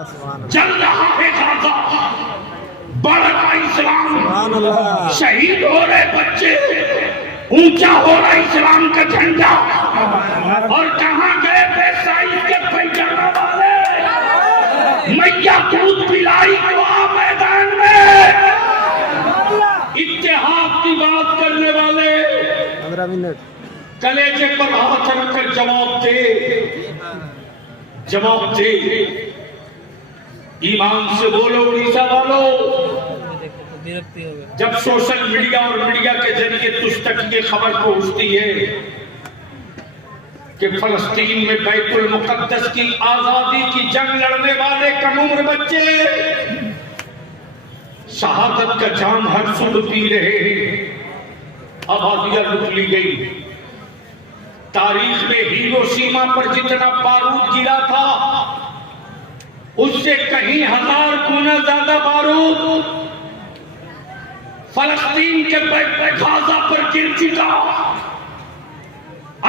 चल रहा है गाजा, बढ़ रहा इस्लाम, शहीद हो रहे बच्चे, ऊंचा हो रहा इस्लाम का झंडा। और कहाँ गए बेसाइज के पैजामा वाले, मैया दूध पिलाई को मैदान में। इत्तेहाद की बात करने वाले 15 मिनट कलेजे पर हाथ रखकर जवाब दे। ईमान से बोलो उड़ीसा वालों। जब सोशल मीडिया और मीडिया के जरिए तुझ तक ये खबर पहुंचती है कि फलस्तीन में बैतुल मुकद्दस की आजादी की जंग लड़ने वाले कम उम्र बच्चे शहादत का जाम हर सुध पी रहे हैं, आबादियां लुट ली गई। तारीख में हिरोशिमा पर जितना बारूद गिरा था उससे कहीं 1000 गुना ज्यादा बारूद फलस्तीन के गाजा पर गिर चुका।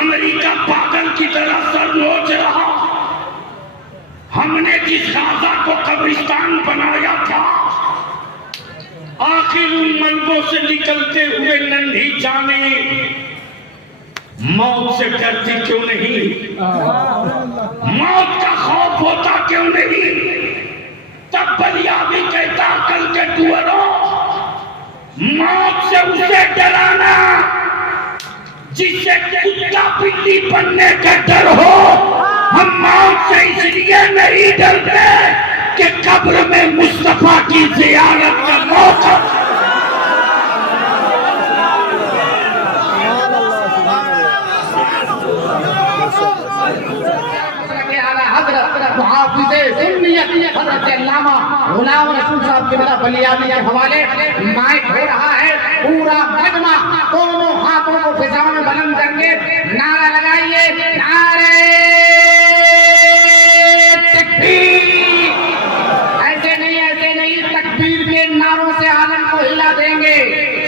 अमेरिका पागल की तरह सर नोच रहा। हमने जिस गाजा को कब्रिस्तान बनाया था, आखिर उन मलबों से निकलते हुए नन्ही जाने मौत से डरती क्यों नहीं? मौत का खौफ होता क्यों नहीं? तब बलिया भी कहता कल के टुअरों, मौत से उसे डराना जिससे कुत्ता बिल्ली बनने का डर हो। हम मौत से इसलिए नहीं डरते कि कब्र में मुस्तफा की जियारत का मौका। गुलाम रसूल साहब के मेरा बलियानी के हवाले माइक हो रहा है। पूरा मजमा दोनों हाथों को फिजाओं में बुलंद करके नारा लगाइए, नारे तकबीर। ऐसे नहीं तकबीर के नारों से आलम को हिला देंगे।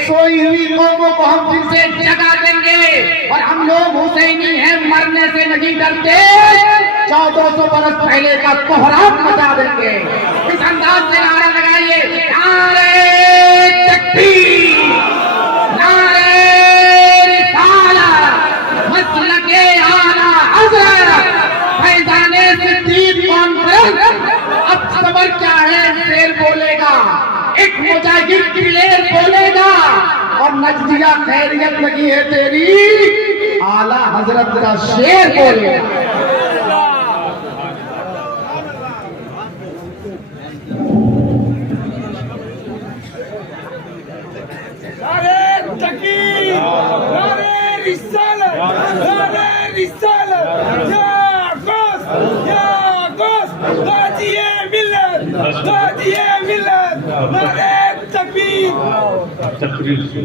सोई हुई कौमों को हम फिर से जगा देंगे। और हम लोग हुसैनी हैं, मरने से नहीं डरते। 1400 बरस पहले का कोहराम मचा देंगे। इस अंदाज से नारा लगाइए, नारे तकबीर, नारे रिसालत, मसलके आला हज़रत, फैज़ाने सिद्दीक़ कॉन्फ्रेंस। अब खबर क्या है? शेर बोलेगा, एक मुजाहिद क्लियर बोलेगा और नजदिया खैरियत लगी है तेरी, आला हजरत का शेर बोलेगा। तकरीर से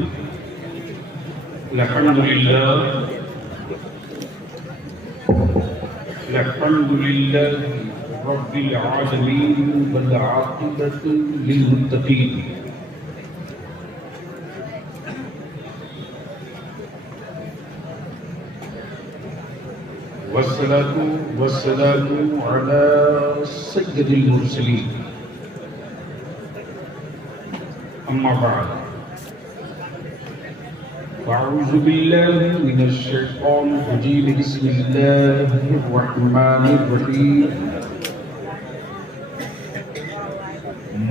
अल्हम्दुलिल्लाह रब्बिल आलमीन वल आक़िबतु लिल मुत्तक़ीन। वस्सलातु वस्सलामु अला सय्यिदिल मुरसलीन। अम्मा बाद, अऊज़ु बिल्लाहि मिनश शैतानिर रजीम, बिस्मिल्लाहिर रहमानिर रहीम।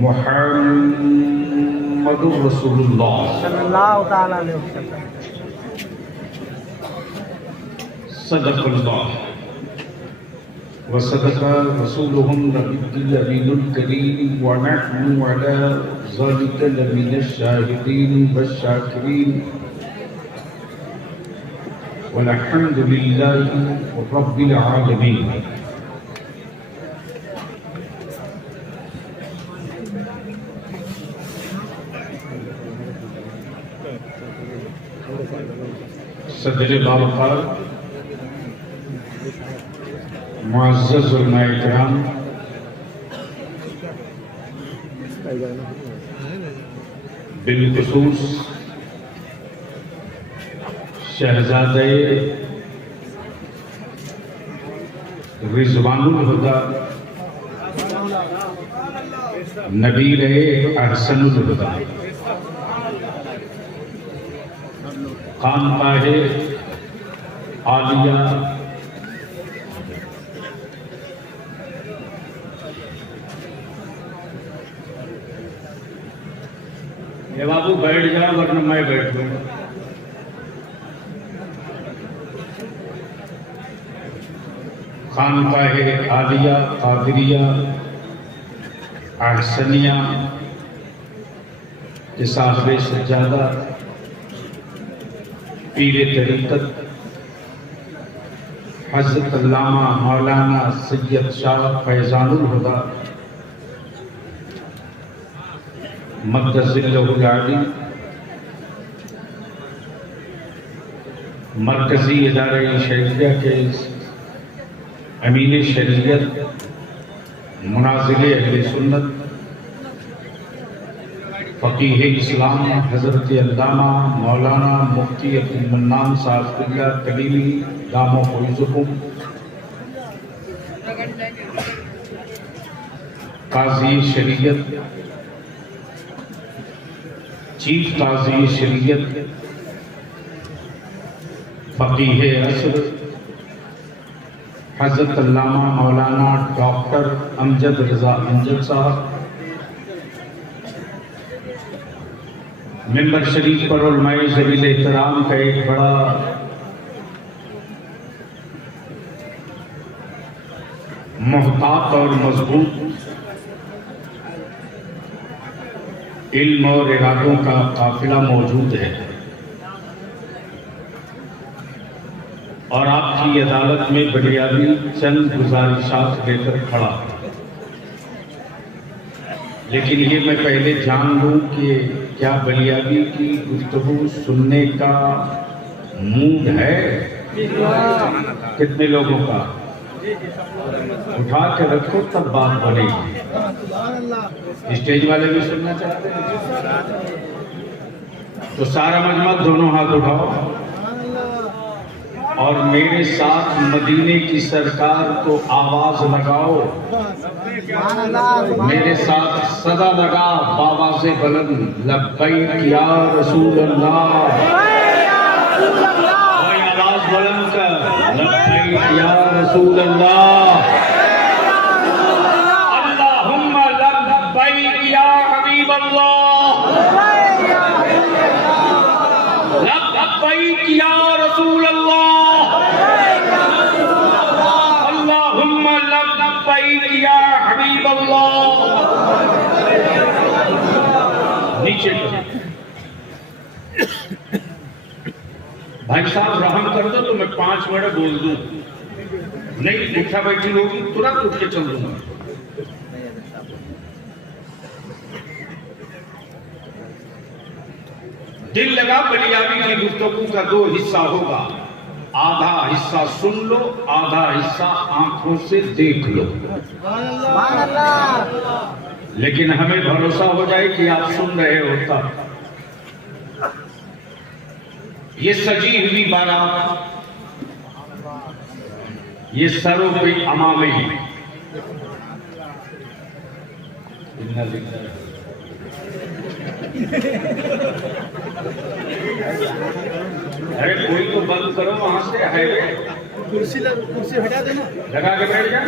मुहम्मदुर रसूलुल्लाह सल्लल्लाहु तआला अलैहि वसल्लम। सदक़ल्लाह व सदक़ रसूलुहुन नबियुल अमीनुल करीम व नहनु अला ज़ालिका लमिनश शाहिदीन वश्शाकिरीन वल्हम्दुलिल्लाहि रब्बिल आलमीन। सदर बावकार मुअज़्ज़ज़ उलमाए किराम, बिलखुसूस शहजादे रिज़वानुल हुदा नबी रहे अहसनुल हुदा, खानकाह आलिया ये बाबू बैठ जाओ वरना मैं बैठूंगा। खानकाह आलिया कादरिया अहसनिया के साहिब सज्जादा पीर तरीक़त हज़रत अल्लामा मौलाना सैयद शाह फैज़ानुल हुदा मक़दसिल्लहुल आली, मरकज़ी इदारे शरीयत के अमीन शरीयत मुनाज़िल अहले सुन्नत फ़क़ीह इस्लाम हज़रत अल्लामा मौलाना मुफ्ती अब्दुल मन्नान साहिबुल्लाह कलीमी दामो फ़ैज़ुहुम, काज़ी शरीयत चीफ काज़ी शरीयत फ़क़ीह असर हज़रत अल्लामा मौलाना डॉक्टर अमजद रज़ा अमजद साहब, मेंबर शरीफ पर उलमाए ज़वील एहतराम का एक बड़ा मुहतात और मजबूत इल्म और इरादों का काफिला मौजूद है और आपकी अदालत में बलियाबी चंद गुजारिशात लेकर खड़ा। लेकिन ये मैं पहले जान लूं कि क्या बलियाबी की गुफ्तगू सुनने का मूड है? कितने लोगों का? उठा के रखो तब बात बनेगी। स्टेज वाले भी सुनना चाहते हैं तो सारा मजमा दोनों हाथ उठाओ और मेरे साथ मदीने की सरकार को आवाज लगाओ। मेरे साथ सदा लगा बाबा से बुलंद लब्बैक या रसूल अल्लाह। आवाज बुलंद कर लब्बैक या रसूल अल्लाह। अल्लाहुम्मा लब्बैक या हबीब अल्लाह। लब्बैक या रसूल अल्लाह। अल्लाहुम्मा लब्बैक या हबीब अल्लाह। नीचे भाई साहब रहम कर दो तो मैं 5 मिनट बोल दूं, नहीं उठा बैठी होगी तुरंत उठ के चल दूंगा। दिल लगा बलियाबी की गुफ्तगू का 2 हिस्सा होगा, आधा हिस्सा सुन लो, आधा हिस्सा आंखों से देख लो। लेकिन हमें भरोसा हो जाए कि आप सुन रहे हो तब। ये सजी हुई बारात, ये सरों पे अमामे, अरे कोई तो बंद करो वहां से, है कुर्सी हटा देना, लगा के बैठ जा।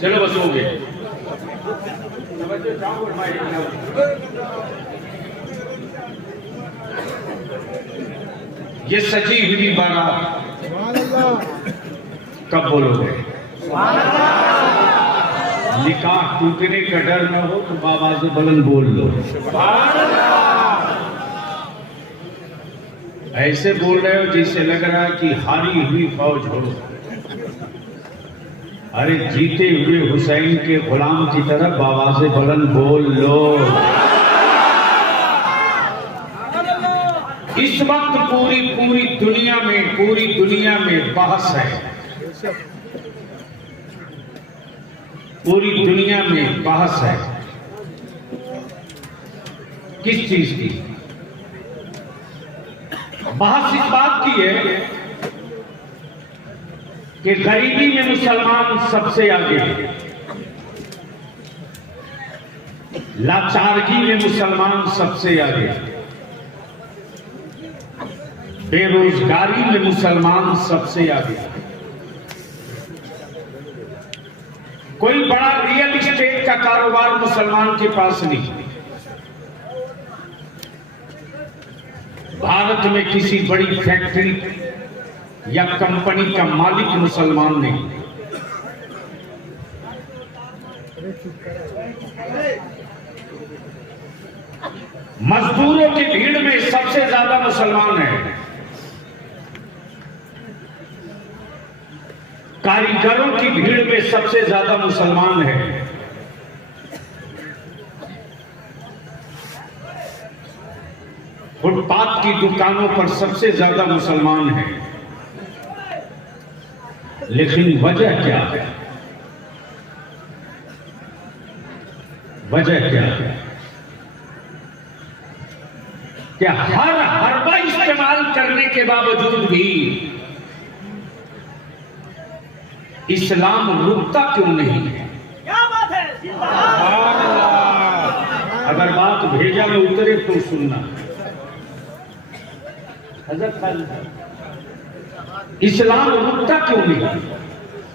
चलो बस हो गए। ये सजी हुई बारात कब बोलोगे? निकाह टूटने का डर न हो तो बाबा से बुलंद बोल लो। ऐसे बोल रहे हो जैसे लग रहा है कि हारी हुई फौज हो। अरे जीते हुए हुसैन के गुलाम की तरह बाबा से बुलंद बोल लो। इस वक्त पूरी दुनिया में बहस है, पूरी दुनिया में बहस है। किस चीज की बहस? इस बात की है कि गरीबी में मुसलमान सबसे आगे, लाचारगी में मुसलमान सबसे आगे, बेरोजगारी में मुसलमान सबसे आगे। कोई बड़ा रियल एस्टेट का कारोबार मुसलमान के पास नहीं। भारत में किसी बड़ी फैक्ट्री या कंपनी का मालिक मुसलमान नहीं। मजदूरों की भीड़ में सबसे ज्यादा मुसलमान है। कारीगरों की भीड़ में सबसे ज्यादा मुसलमान है। फुटपाथ की दुकानों पर सबसे ज्यादा मुसलमान है। लेकिन वजह क्या है? वजह क्या है? क्या हर हर्बा इस्तेमाल करने के बावजूद भी इस्लाम रुकता क्यों नहीं है? क्या बात है? अगर बात भेजा में उतरे तो सुनना। हजरत खालिद, इस्लाम रुकता क्यों नहीं?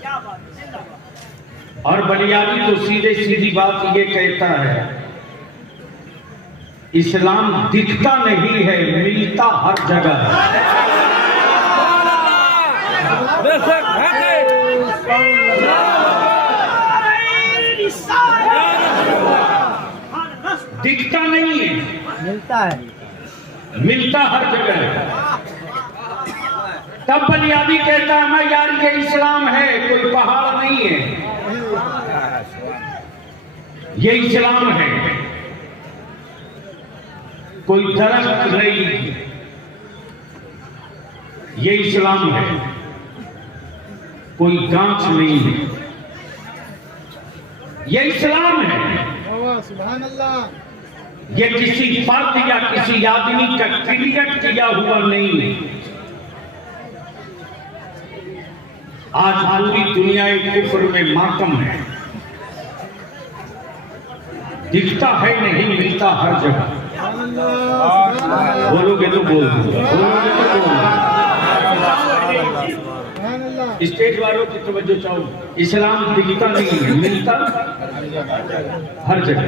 क्या बात है? जिंदाबाद। और बलियानी तो सीधे सीधी बात ये कहता है, इस्लाम दिखता नहीं है, मिलता हर जगह है। दिखता नहीं है, मिलता है, मिलता हर जगह है। तब बलियाबी कहता है मैं यार ये इस्लाम है, कोई पहाड़ नहीं है, ये इस्लाम है, कोई दरख्त नहीं, ये इस्लाम है, कोई गांच नहीं है, ये इस्लाम है। सुभान अल्लाह। ये किसी फर्द या किसी आदमी का क्रिएट किया हुआ नहीं है। आज पूरी दुनिया कुफ्र में मातम है। दिखता है नहीं, मिलता हर जगह। बोलोगे तो बोल दूंगा, बोलोगे तो बोल दूंगा। स्टेज वालों की तवज्जो चाहो। इस्लाम दिखता नहीं है, मिलता हर जगह।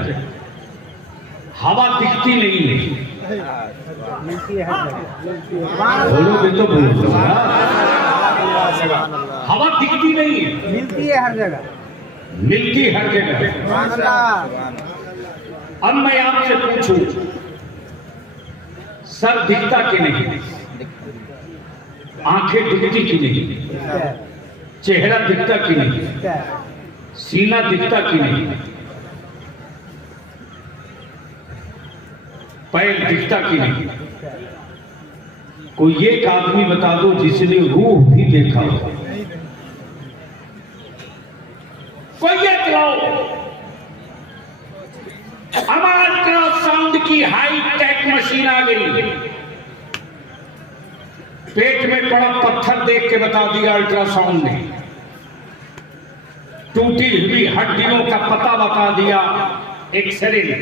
हवा दिखती नहीं है, मिलती है हर जगह। बोलोगे तो बोल दूंगा। हवा दिखती नहीं है, मिलती है हर जगह। मिलती हर जगह। सुभान अल्लाह। अब मैं आपसे पूछूं, सर दिखता कि नहीं? आंखें दिखती कि नहीं? दिखता है, चेहरा दिखता कि नहीं? दिखता है, सीना दिखता कि नहीं? पैर दिखता कि नहीं? दिखता है। कोई एक आदमी बता दो जिसने रूह भी देखा हो। कोई एक लाओ। अब अल्ट्रासाउंड की हाई टेक मशीन आ गई। पेट में पड़ा पत्थर देख के बता दिया अल्ट्रासाउंड ने। टूटी हुई हड्डियों का पता बता दिया एक्सरे ने।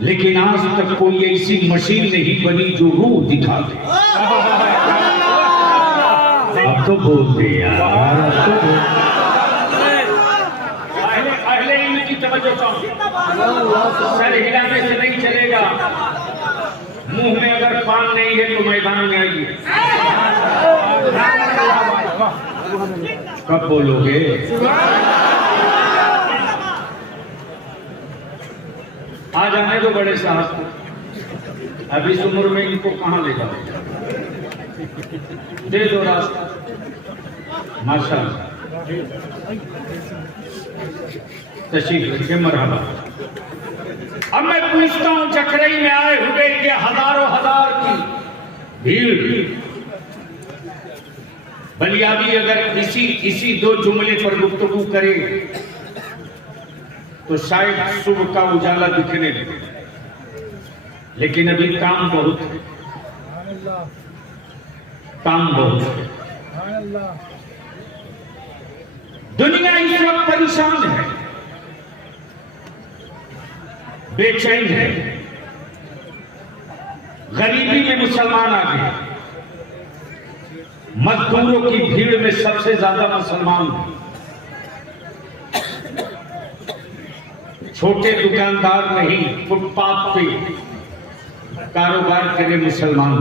लेकिन आज तक कोई ऐसी मशीन नहीं बनी जो रूह दिखा दे। अब तो बोलते यार, अब तो बोलते। अहले इनकी तवज्जो चाहो। सर हिलाने से नहीं चलेगा। मुंह में अगर पान नहीं है तो मैदान में आइए। कब बोलोगे? आ जाने दो बड़े साहब। अभी इस उम्र में इनको कहां ले जाओ? दे दो रास्ता। माशाअल्लाह, तशरीफ रखिए। मरहबा। अब मैं पूछता हूं, चकरई में आए हुए ये हजारों हजार की भीड़, बलियाबी अगर इसी दो जुमले पर गुफ्तगू करे तो शायद सुबह का उजाला दिखने लगे। लेकिन अभी काम बहुत है, काम बहुत है। सुभान अल्लाह। दुनिया इस वक्त परेशान है, बेचैन है। गरीबी में मुसलमान आ गए, मजदूरों की भीड़ में सबसे ज्यादा मुसलमान हैं। छोटे दुकानदार नहीं, फुटपाथ पे कारोबार करे मुसलमान।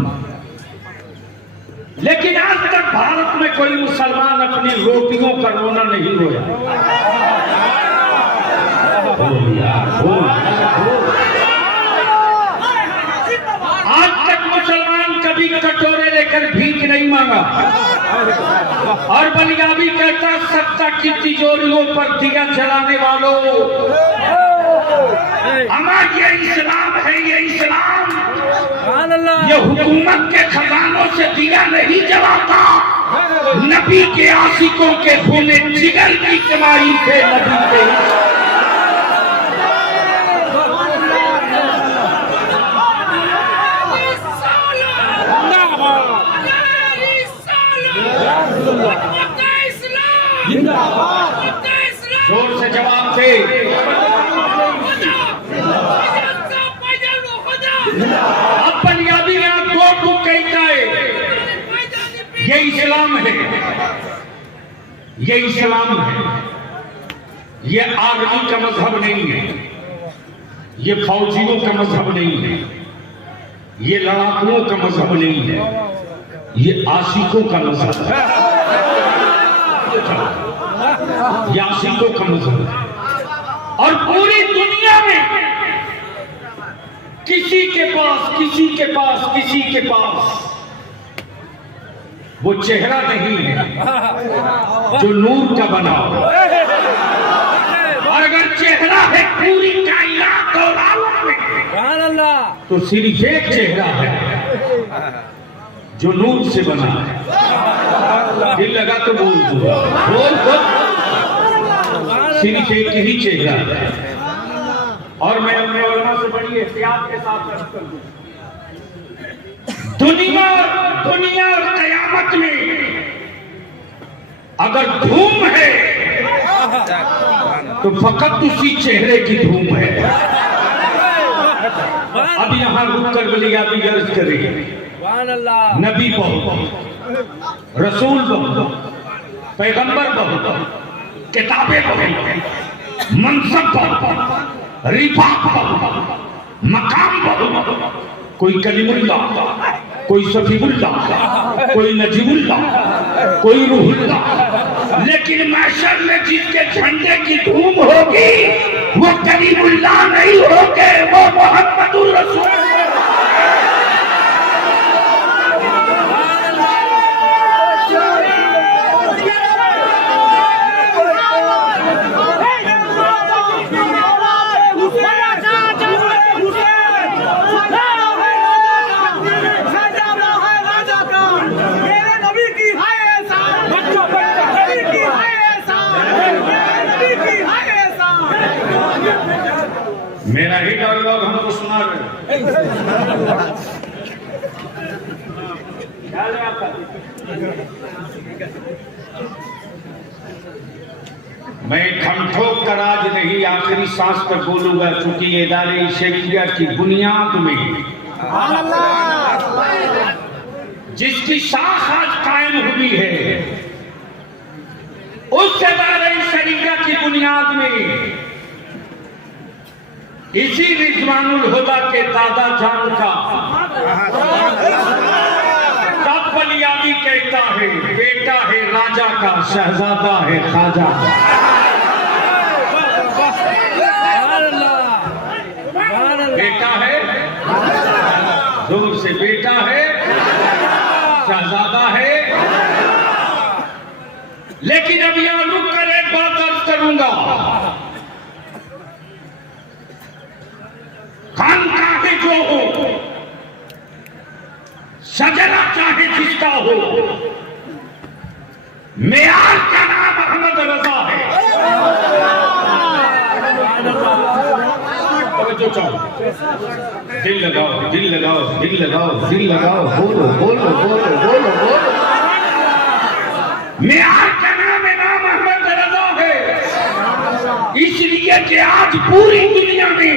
लेकिन आज तक भारत में कोई मुसलमान अपनी रोटियों का रोना नहीं रोया। आज तक मुसलमान कभी कटोरे लेकर भीख नहीं मांगा। और बलियाबी कहता, सत्ता की तिजोरियों पर दिया जलाने वालों, हमारा ये इस्लाम है, ये इस्लाम ये हुकूमत के खजानों से दिया नहीं जलाता। नबी के आशिकों के खूने जिगर की कमाई थे नबी के। जोर से जवाब थे। अब पंजाबी यहाँ दो टूक कहता है, ये इस्लाम है, ये इस्लाम है। ये आर्मी का मजहब नहीं है, ये फौजियों का मजहब नहीं है, ये लड़ाकुओं का मजहब नहीं है, ये आशिकों का मजहब है। ये आशिकों का मजहब है। और पूरी दुनिया में किसी के पास वो चेहरा नहीं है जो नूर का बना हो। और अगर चेहरा है पूरी कायनात और आलम में, तो सिर्फ एक चेहरा है जो नूर से बना है। दिल लगा तो बोल दो, बोल। सिर्फ एक ही चेहरा है। और मैं अपने उलमा से बड़ी एहतियात के साथ अर्ज कर दूं, दुनिया और कयामत में अगर धूम है तो फकत उसी चेहरे की धूम है। अब यहां रुककर बलियाबी अर्ज करें, नबी बहुत, रसूल बहुत, पैगंबर बहुत, किताबें बहुत, मनसब बहुत, रिफात बहुत, मकाम बहुत, कोई कलीमुल्लाह, कोई सफीउल्लाह, कोई नजीमुल्लाह, कोई रूहुल्लाह। लेकिन महशर में जिसके झंडे की धूम होगी वो कलीमुल्लाह नहीं होगे, वो मोहम्मदुर रसूल। मेरा ही डायलॉग हमको सुना रहे। मैं ठमठोक का राज नहीं आखिरी सांस तक बोलूंगा, क्योंकि ये इदारे शेखिया की बुनियाद में जिसकी शाख आज कायम हुई है, उस इदारे शरीया की बुनियाद में इसी रिजवानुल हुदा के दादा जान का तब बलियाबी कहता है, बेटा है राजा का, शहजादा है खाजा का। बेटा है, जोर से बेटा है, शहजादा है। लेकिन अब यहां रुक कर एक बात अर्ज करूंगा, खान चाहे जो हो, सजरा चाहे जिसका हो, मेयार का नाम अहमद रजा है। जो चाहो दिल लगाओ, दिल लगाओ, दिल लगाओ, दिल लगाओ, बोलो बोलो बोलो बोलो बोलो। मेयार का नाम इमाम अहमद रजा है, इसलिए कि आज पूरी दुनिया में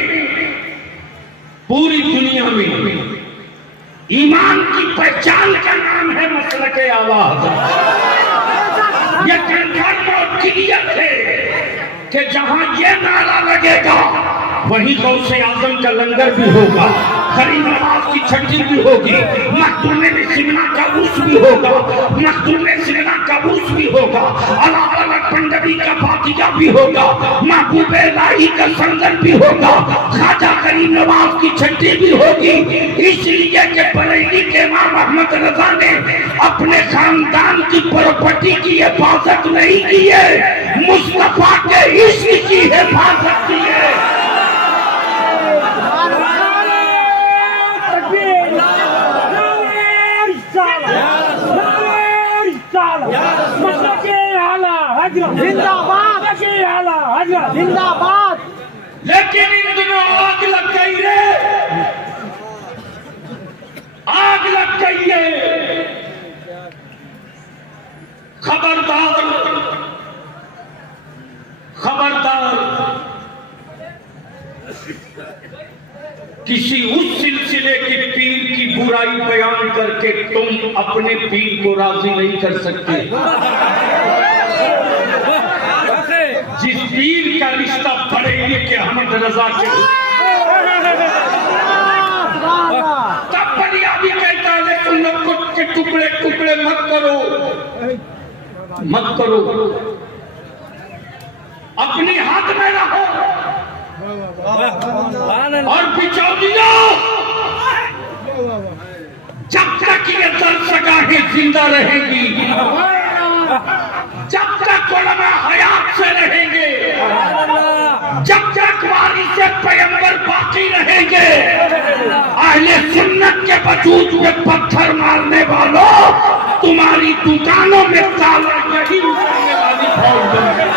ईमान की पहचान का नाम है मसलके आवाज। ये कंफर्म और क्लियर है कि जहां ये नारा लगेगा वहीं गौसे आजम का लंगर भी होगा, खरी नवाज की छठी भी होगी, मखदूम सिमना का उर्स भी होगा, मखदूम सिमना का उर्स भी होगा, अलग अलग पंडवी का फातिया भी होगा, महबूब इलाही का संगत भी होगा, ख्वाजा करीम नवाज की छठी भी होगी। इसलिए कि बरेली के इमाम अहमद रजा ने अपने खानदान की प्रॉपर्टी की हिफाजत नहीं की है, मुस्तफा के इश्क की हिफाजत की है। जिंदाबाद जिंदाबाद। लेकिन इन दिनों आग लग गई रे, आग लग गई है। खबरदार खबरदार, किसी उस सिलसिले के पीर की बुराई बयान करके तुम अपने पीर को राजी नहीं कर सकते। जिस पीर का रिश्ता बरेली के अहमद रजा के, तब बनियादी कहता है सुन्नत को के टुकड़े टुकड़े मत करो, मत करो, अपने हाथ में रहो और बिचौलियों, जब तक ये दरसगाहें जिंदा रहेंगी, जब तक उलमा हयात से रहेंगे, जब तक वारिसे पैगंबर बाकी रहेंगे, अहले सुन्नत के वजूद पे पत्थर मारने वालों, तुम्हारी दुकानों में ताला नहीं उतरने वाली फौज बनेगी।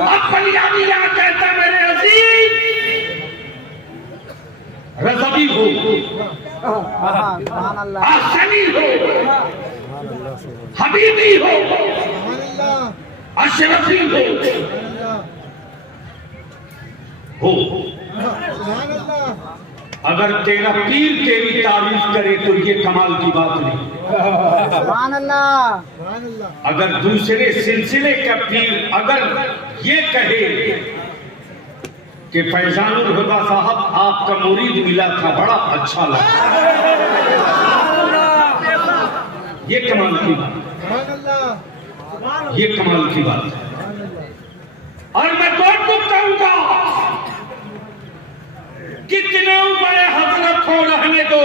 अब बलियादी यहाँ कहता मेरे अजीज, रज़वी हो, आसनी हो, हबीबी हो, अशरफी हो, अगर तेरा पीर तेरी तारीफ करे तो ये कमाल की बात नहीं। अगर दूसरे सिलसिले का पीर अगर ये कहे कि फैजानुल हुदा साहब आपका मुरीद मिला था, बड़ा अच्छा लगा, ये कमाल की बात, ये कमाल की बात है। और मैं तो कहूंगा कितने बड़े हजरत हो रहने दो,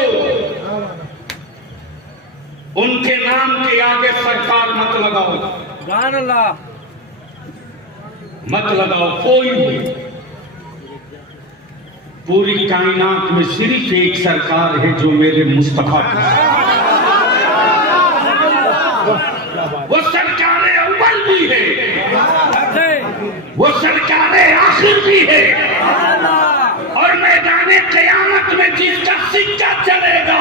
उनके नाम के आगे सरकार मत लगाओ, मत लगाओ। कोई भी, पूरी कायनात में सिर्फ एक सरकार है जो मेरे मुस्तफा की, वो सरकार अव्वल भी है, वो सरकार आखिर भी है, और मैदाने क़यामत में जिसका सिक्का चलेगा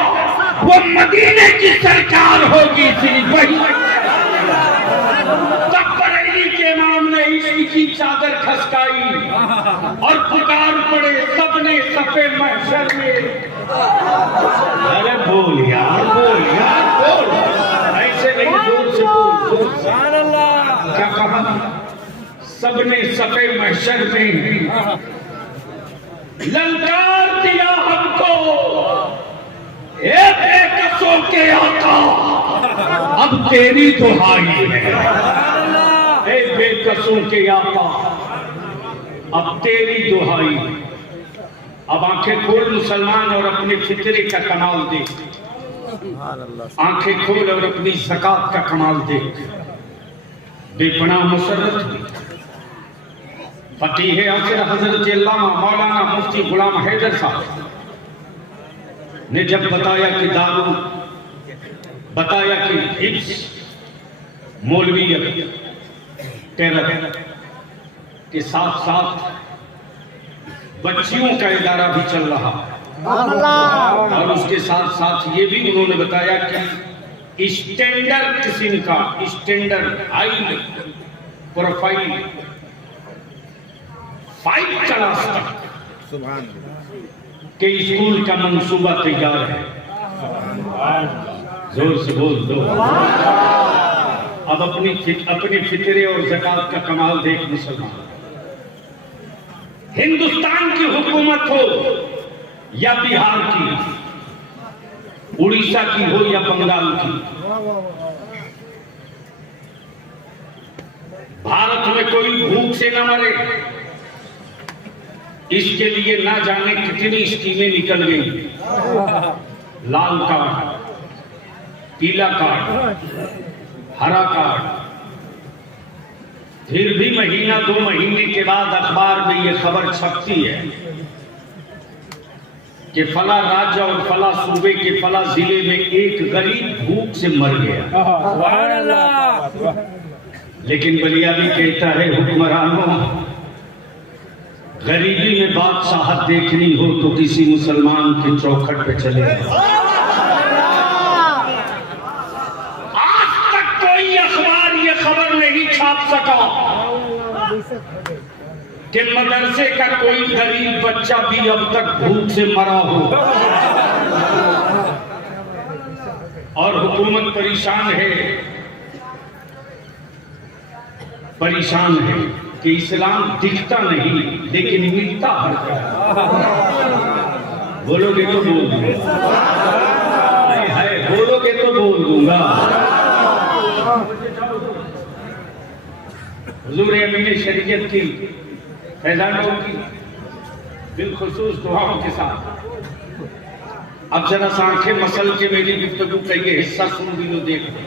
वो मदीने की सरकार होगी, सिर्फ वही। तब बरेली के इमाम ने इसकी चादर खसकाई और पुकार पड़े सबने सफे महशर में। अरे बोल यार, बोल यार, बोल, ऐसे नहीं, जोर से बोल। क्या कहा? सबने सफे महशर में ललकार दिया हमको, एक बेकसों के आका, अब तेरी दुहाई है। एक बेकसों के आका, अब तेरी दुहाई। अब आंखें खोल मुसलमान और अपने फितरे का कमाल देख, आंखें खोल और अपनी ज़कात का कमाल देख। बेपनाह मुसर्रत फकीह आखिर हजरत अल्लामा मौलाना मुफ्ती गुलाम हैदर साहब ने जब बताया कि दारू, बताया कि हिफ्ज़ मौलवियत टेरर के साथ साथ बच्चियों का इदारा भी चल रहा और उसके साथ साथ ये भी उन्होंने बताया कि स्टैंडर्ड किस्म का स्टैंडर्ड हाई प्रोफाइल 5 क्लास तक के स्कूल का मंसूबा तैयार है। जोर से बोल दो। अब अपनी फिक्रे और ज़कात का कमाल देख मुसलमान। हिंदुस्तान की हुकूमत हो या बिहार की, उड़ीसा की हो या बंगाल की, भारत में कोई भूख से न मरे, इसके लिए ना जाने कितनी स्कीमें निकल गई। लाल कार्ड, पीला कार्ड, हरा कार्ड, फिर भी महीना 2 महीने के बाद अखबार में यह खबर छपती है कि फला राज्य और फला सूबे के फला जिले में एक गरीब भूख से मर गया। लेकिन बलियाबी कहता है, हुक्मरानों, गरीबी में बादशाहत देखनी हो तो किसी मुसलमान के चौखट पे चले। आज तक कोई अखबार ये खबर नहीं छाप सका कि मदरसे का कोई गरीब बच्चा भी अब तक भूख से मरा हो। और हुकूमत परेशान है कि इस्लाम दिखता नहीं लेकिन मिलता हर जगह। बोलोगे तो बोल दूंगा, बोलोगे तो बोल दूंगा। हुजूर अमीन शरीयत की फैजानों की बिलखुसूस दुआओं के साथ अब जरा सांखे मसल के मेरी गुफ्तगू का ये हिस्सा सुन भी लो, देख लो।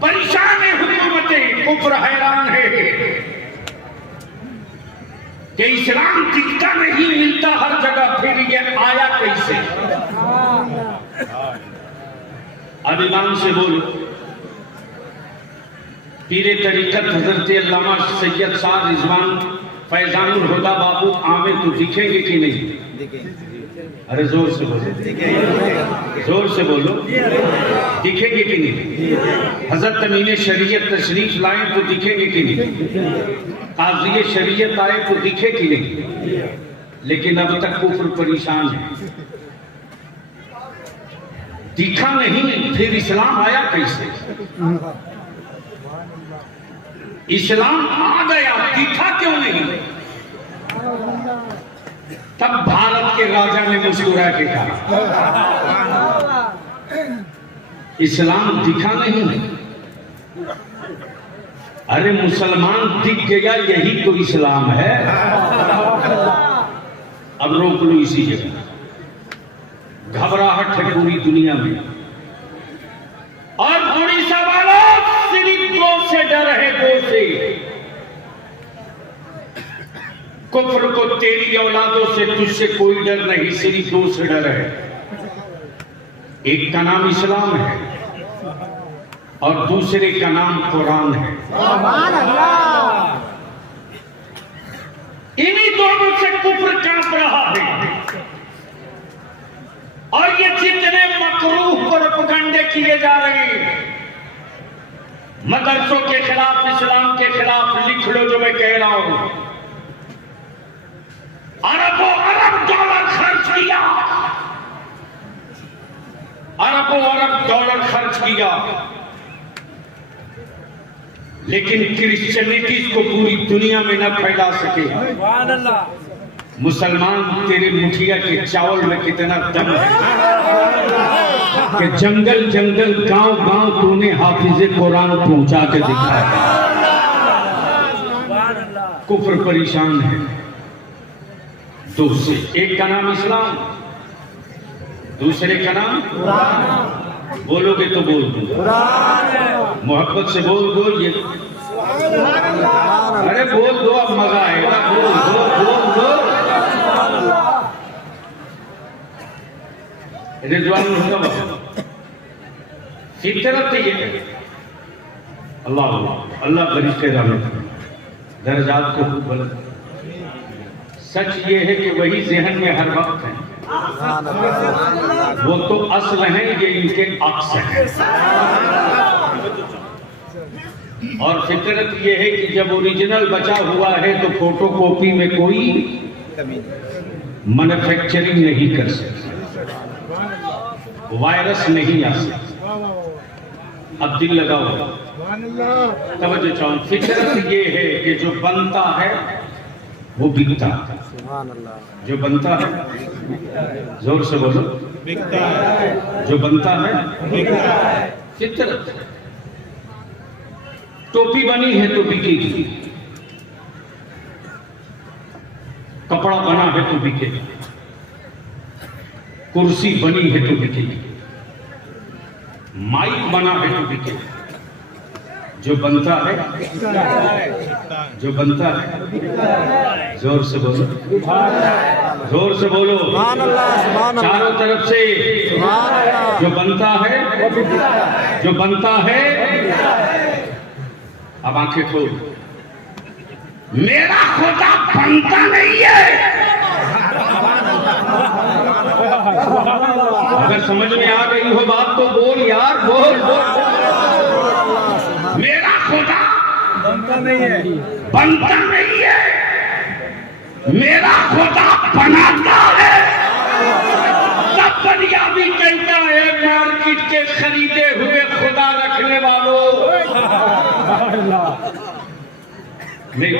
परेशान है हुकूमतें, कुफ्र हैरान है कि इस्लाम दिखता नहीं मिलता हर जगह, फिर ये आया कैसे? अब ईमान से बोलो। पीरे तरीकत हजरत अल्लामा सैयद शाह रिजवान फैजानुल हुदा बाबू आमे तो दिखेंगे कि नहीं? अरे जोर से बोलो, जोर से बोलो, दिखेंगे कि नहीं? हजरत अमीन शरीयत तशरीफ लाए तो दिखेंगे कि नहीं? काज़ी शरीयत आए तो दिखे कि नहीं? लेकिन अब तक कुफ्र परेशान है, दिखा नहीं, फिर इस्लाम आया कैसे? इस्लाम आ गया, दिखा क्यों नहीं? तब भारत के राजा ने मुस्कुरा के कहा, इस्लाम दिखा नहीं। अरे मुसलमान दिख गया, यही तो इस्लाम है। अब रोक लो इसी जगह। घबराहट है पूरी दुनिया में, और उड़ीसा वालों सिर्फ 2 से डर है, 2 से। कुफ्र को तेरी औलादों से, तुझसे कोई डर नहीं, सिर्फ 2 से डर है। एक का नाम इस्लाम है और दूसरे का नाम कुरान है। इन्हीं दोनों से कुफ्र कांप रहा है। और ये जितने मकरूह प्रोपेगेंडे किए जा रहे हैं, मदरसों के खिलाफ, इस्लाम के खिलाफ, लिख लो जो मैं कह रहा हूं। अरबों अरब डॉलर खर्च किया, अरबों अरब डॉलर खर्च किया, लेकिन क्रिश्चियनिटी को पूरी दुनिया में न फैला सके। मुसलमान, तेरे मुठिया के चावल में कितना दम है कि जंगल जंगल, गांव गांव तूने हाफिज़े कुरान पहुंचा के दिखाया। कुफ्र परेशान है 2 से। एक का नाम इस्लाम, दूसरे का नाम कुरान। बोलोगे तो बोल दूंगा, मोहब्बत से बोल दो। ये अरे बोल दो, अब मजा आएगा। बोल दो, बोल दो। रिजवान फितरत ये अल्लाह अल्लाह फरिश्ते रहमत दर्जात को खूब बुलंद। सच ये है कि वही जहन में हर वक्त है, वो तो असल हैं, ये इनके अक्स हैं। और फितरत ये है कि जब ओरिजिनल बचा हुआ है तो फोटो कॉपी में कोई मैन्युफैक्चरिंग नहीं कर सकता, वायरस नहीं आ सकता। अब दिल लगाओ, तवज्जो चाहो। फितरत ये है कि जो बनता है वो बिकता है, जो बनता है, जोर से बोलो, जो बनता है फितरत। टोपी बनी है तो बिकेगी, कपड़ा बना है तो बिकेगा, कुर्सी बनी है तो बिकेगी, माइक बना है तो बिकेगा। जो बनता है, जो बनता है, जोर से बोलो, जोर से बोलो, चारों तरफ से। जो बनता है, जो बनता है। अब आंखें खोल। मेरा खुदा बनता नहीं है। अगर समझ में आ गई हो बात तो बोल यार, बोल बोल। मेरा खुदा बनता नहीं है, बनता नहीं है। मेरा खुदा बनाता है। तब पंजाबी कहता है मार्केट के खरीदे हुए खुदा रखने वालों। नहीं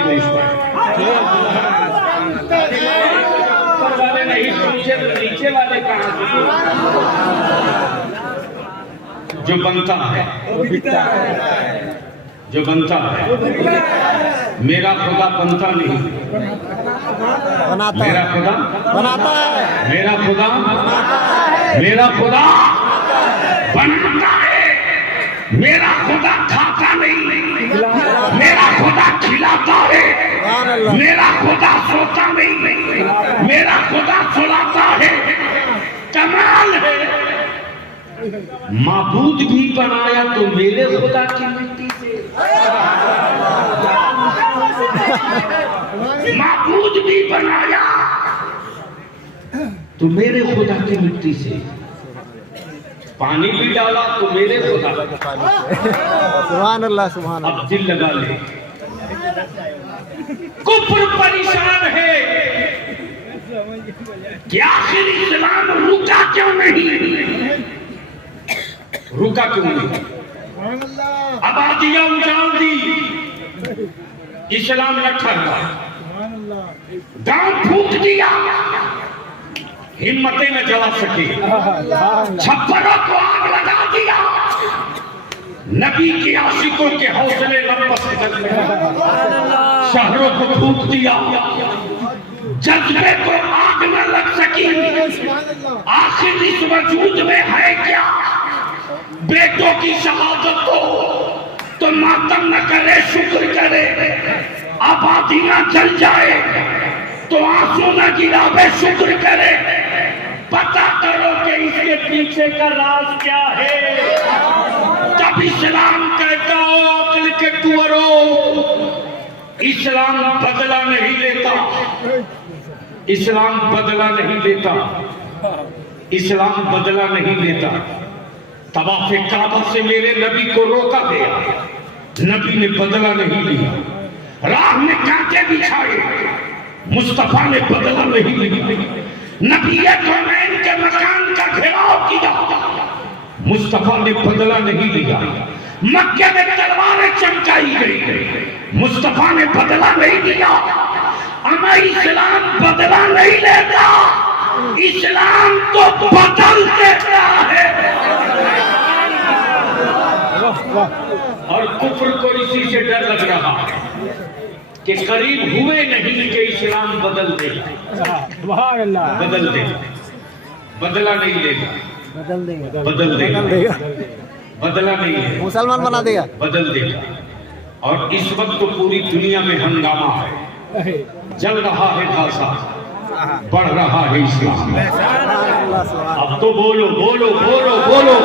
वाले नहीं पूछे तो नीचे वाले कहां से? जो बनता है, जो बनता है। मेरा खुदा बनता नहीं, मेरा खुदा बनाता है। मेरा खुदा मेरा खुदा बनाता है। मेरा खुदा खाता नहीं, मेरा खुदा खिलाता है। मेरा खुदा सोता नहीं, मेरा खुदा सुलाता है। कमाल है। माबूद भी बनाया तो मेरे खुदा की मिट्टी से। माबूद भी बनाया तो मेरे खुदा की मिट्टी से। पानी भी डाला तो मेरे खुदा। सुभान अल्लाह, सुभान अल्लाह। अब दिल लगा ले। कुफ्र परेशान है कि आखिर इस्लाम रुका क्यों नहीं? रुका क्यों नहीं? आबादियां उजाड़ दी, इस्लाम न ठहरा। गांव फूक दिया, हिम्मतें न जला सके। छप्परों को आग लगा दिया, नबी के आशिकों के हौसले लंबस कर गए। शहरों को फूक दिया, जज्बे को आग न लग सकी। आखिर इस वजूद में है क्या? बेटों की शहादत को तो मातम न करे, शुक्र करे। आबादियां जल जाए तो आंसू न गिरावे, शुक्र करे। पता करो कि इसके पीछे का राज क्या है। जब इस्लाम कहता हो अक्ल के टुअरों, इस्लाम बदला नहीं लेता, इस्लाम बदला नहीं लेता, इस्लाम बदला नहीं लेता। तवाफ़े काबा से मेरे नबी को रोका गया, नबी ने बदला नहीं लिया। राह में कांटे बिछाए, मुस्तफा ने बदला नहीं लिया। नबी कौनैन के मकान का घेराव किया, मुस्तफा ने बदला नहीं लिया। मक्के में तलवारें चमकाई गई, मुस्तफा ने बदला नहीं लिया। अमा इस्लाम बदला नहीं लेता, इस्लाम तो बदल देता है। और कुफ्र को इसी से डर लग रहा है कि करीब हुए नहीं कि इस्लाम बदल देगा। बदल देगा, बदला नहीं लेगा, बदल देगा, बदला नहीं है, मुसलमान बना देगा, बदल देगा। और इस वक्त तो पूरी दुनिया में हंगामा है, जल रहा है गाजा, बढ़ रहा है इस्लाम। अब तो बोलो बोलो बोलो बोलो।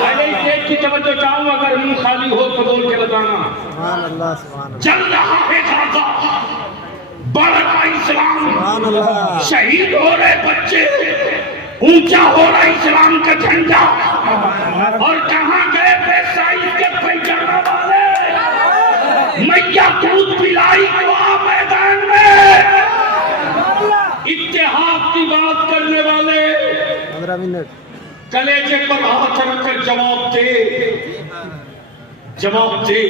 अरे ये की तवज्जो चाहूं, अगर मुंह खाली हो तो बोल के बताना। सुभान अल्लाह, सुभान अल्लाह, चल रहा है गाजा, बढ़ रहा इस्लाम, सुभान अल्लाह, शहीद हो रहे बच्चे, ऊंचा हो रहा इस्लाम का झंडा। और कहां गए बेसाइज के पैजामा वाले, मैया दूध पिलाई को आ मैदान में। इत्तेहाद की बात करने वाले 15 मिनट। कलेजे पर हाथ रखकर जवाब दे, जवाब दे,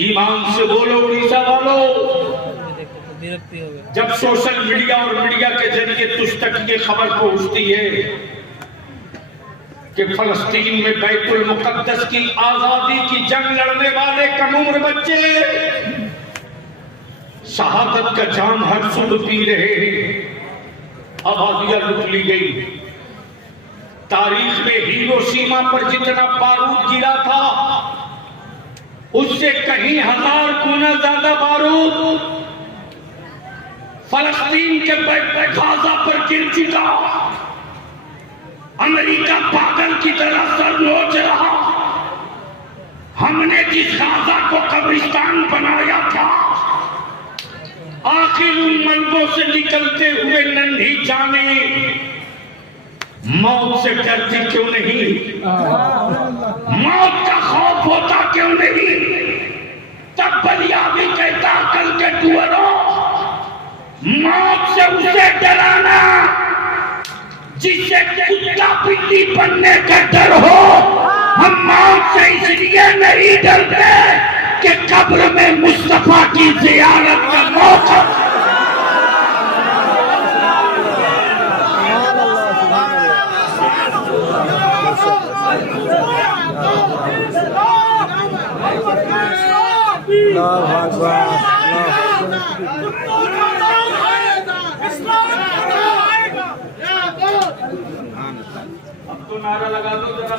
ईमान से बोलो उड़ीसा वालों। जब सोशल मीडिया और मीडिया के जरिए तुझ तक ये खबर पहुंचती है कि फलस्तीन में बैतुल मुकद्दस की आजादी की जंग लड़ने वाले कम उम्र बच्चे शहादत का जाम हर सुध पी रहे हैं, आबादियां लुट ली गई। तारीख में हिरोशिमा पर जितना बारूद गिरा था उससे कहीं 1000 गुना ज्यादा बारूद फलस्तीन के गाजा पर गिर चुका। अमेरिका पागल की तरह सर नोच रहा। हमने जिस गाजा को कब्रिस्तान बनाया था, आखिर उन मलबों से निकलते हुए नन्ही जाने मौत से डरती क्यों नहीं? मौत का खौफ होता क्यों नहीं? तब बलिया भी कहता कल के टुअरों, मौत से उसे डराना जिससे कुत्ता बिल्ली बनने का डर हो। हम मौत से इसलिए नहीं डरते कि कब्र में मुस्तफा की जियारत का मौका। अब तो नारा लगा दो जरा।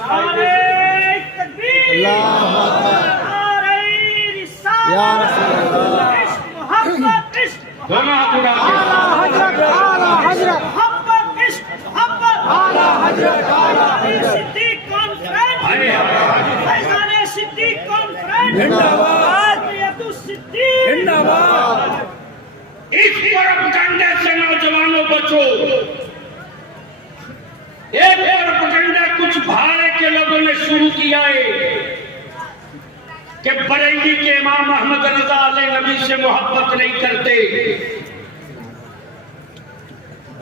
या रसूल अल्लाह, दोनों हाथ उठा के। आला हजरत, आला हजरत, आला हजरत, सिद्दीक कॉन्फ्रेंस, अरे फैजाने सिद्दीक कॉन्फ्रेंस, जिंदाबाद, सिद्दीक जिंदाबाद। इस प्रोपेगेंडा से नौजवानों बचो। एक प्रोपेगेंडा कुछ भाड़े के लोगों ने शुरू किया है कि बरेली के इमाम अहमद रजा अले नबी से मोहब्बत नहीं करते।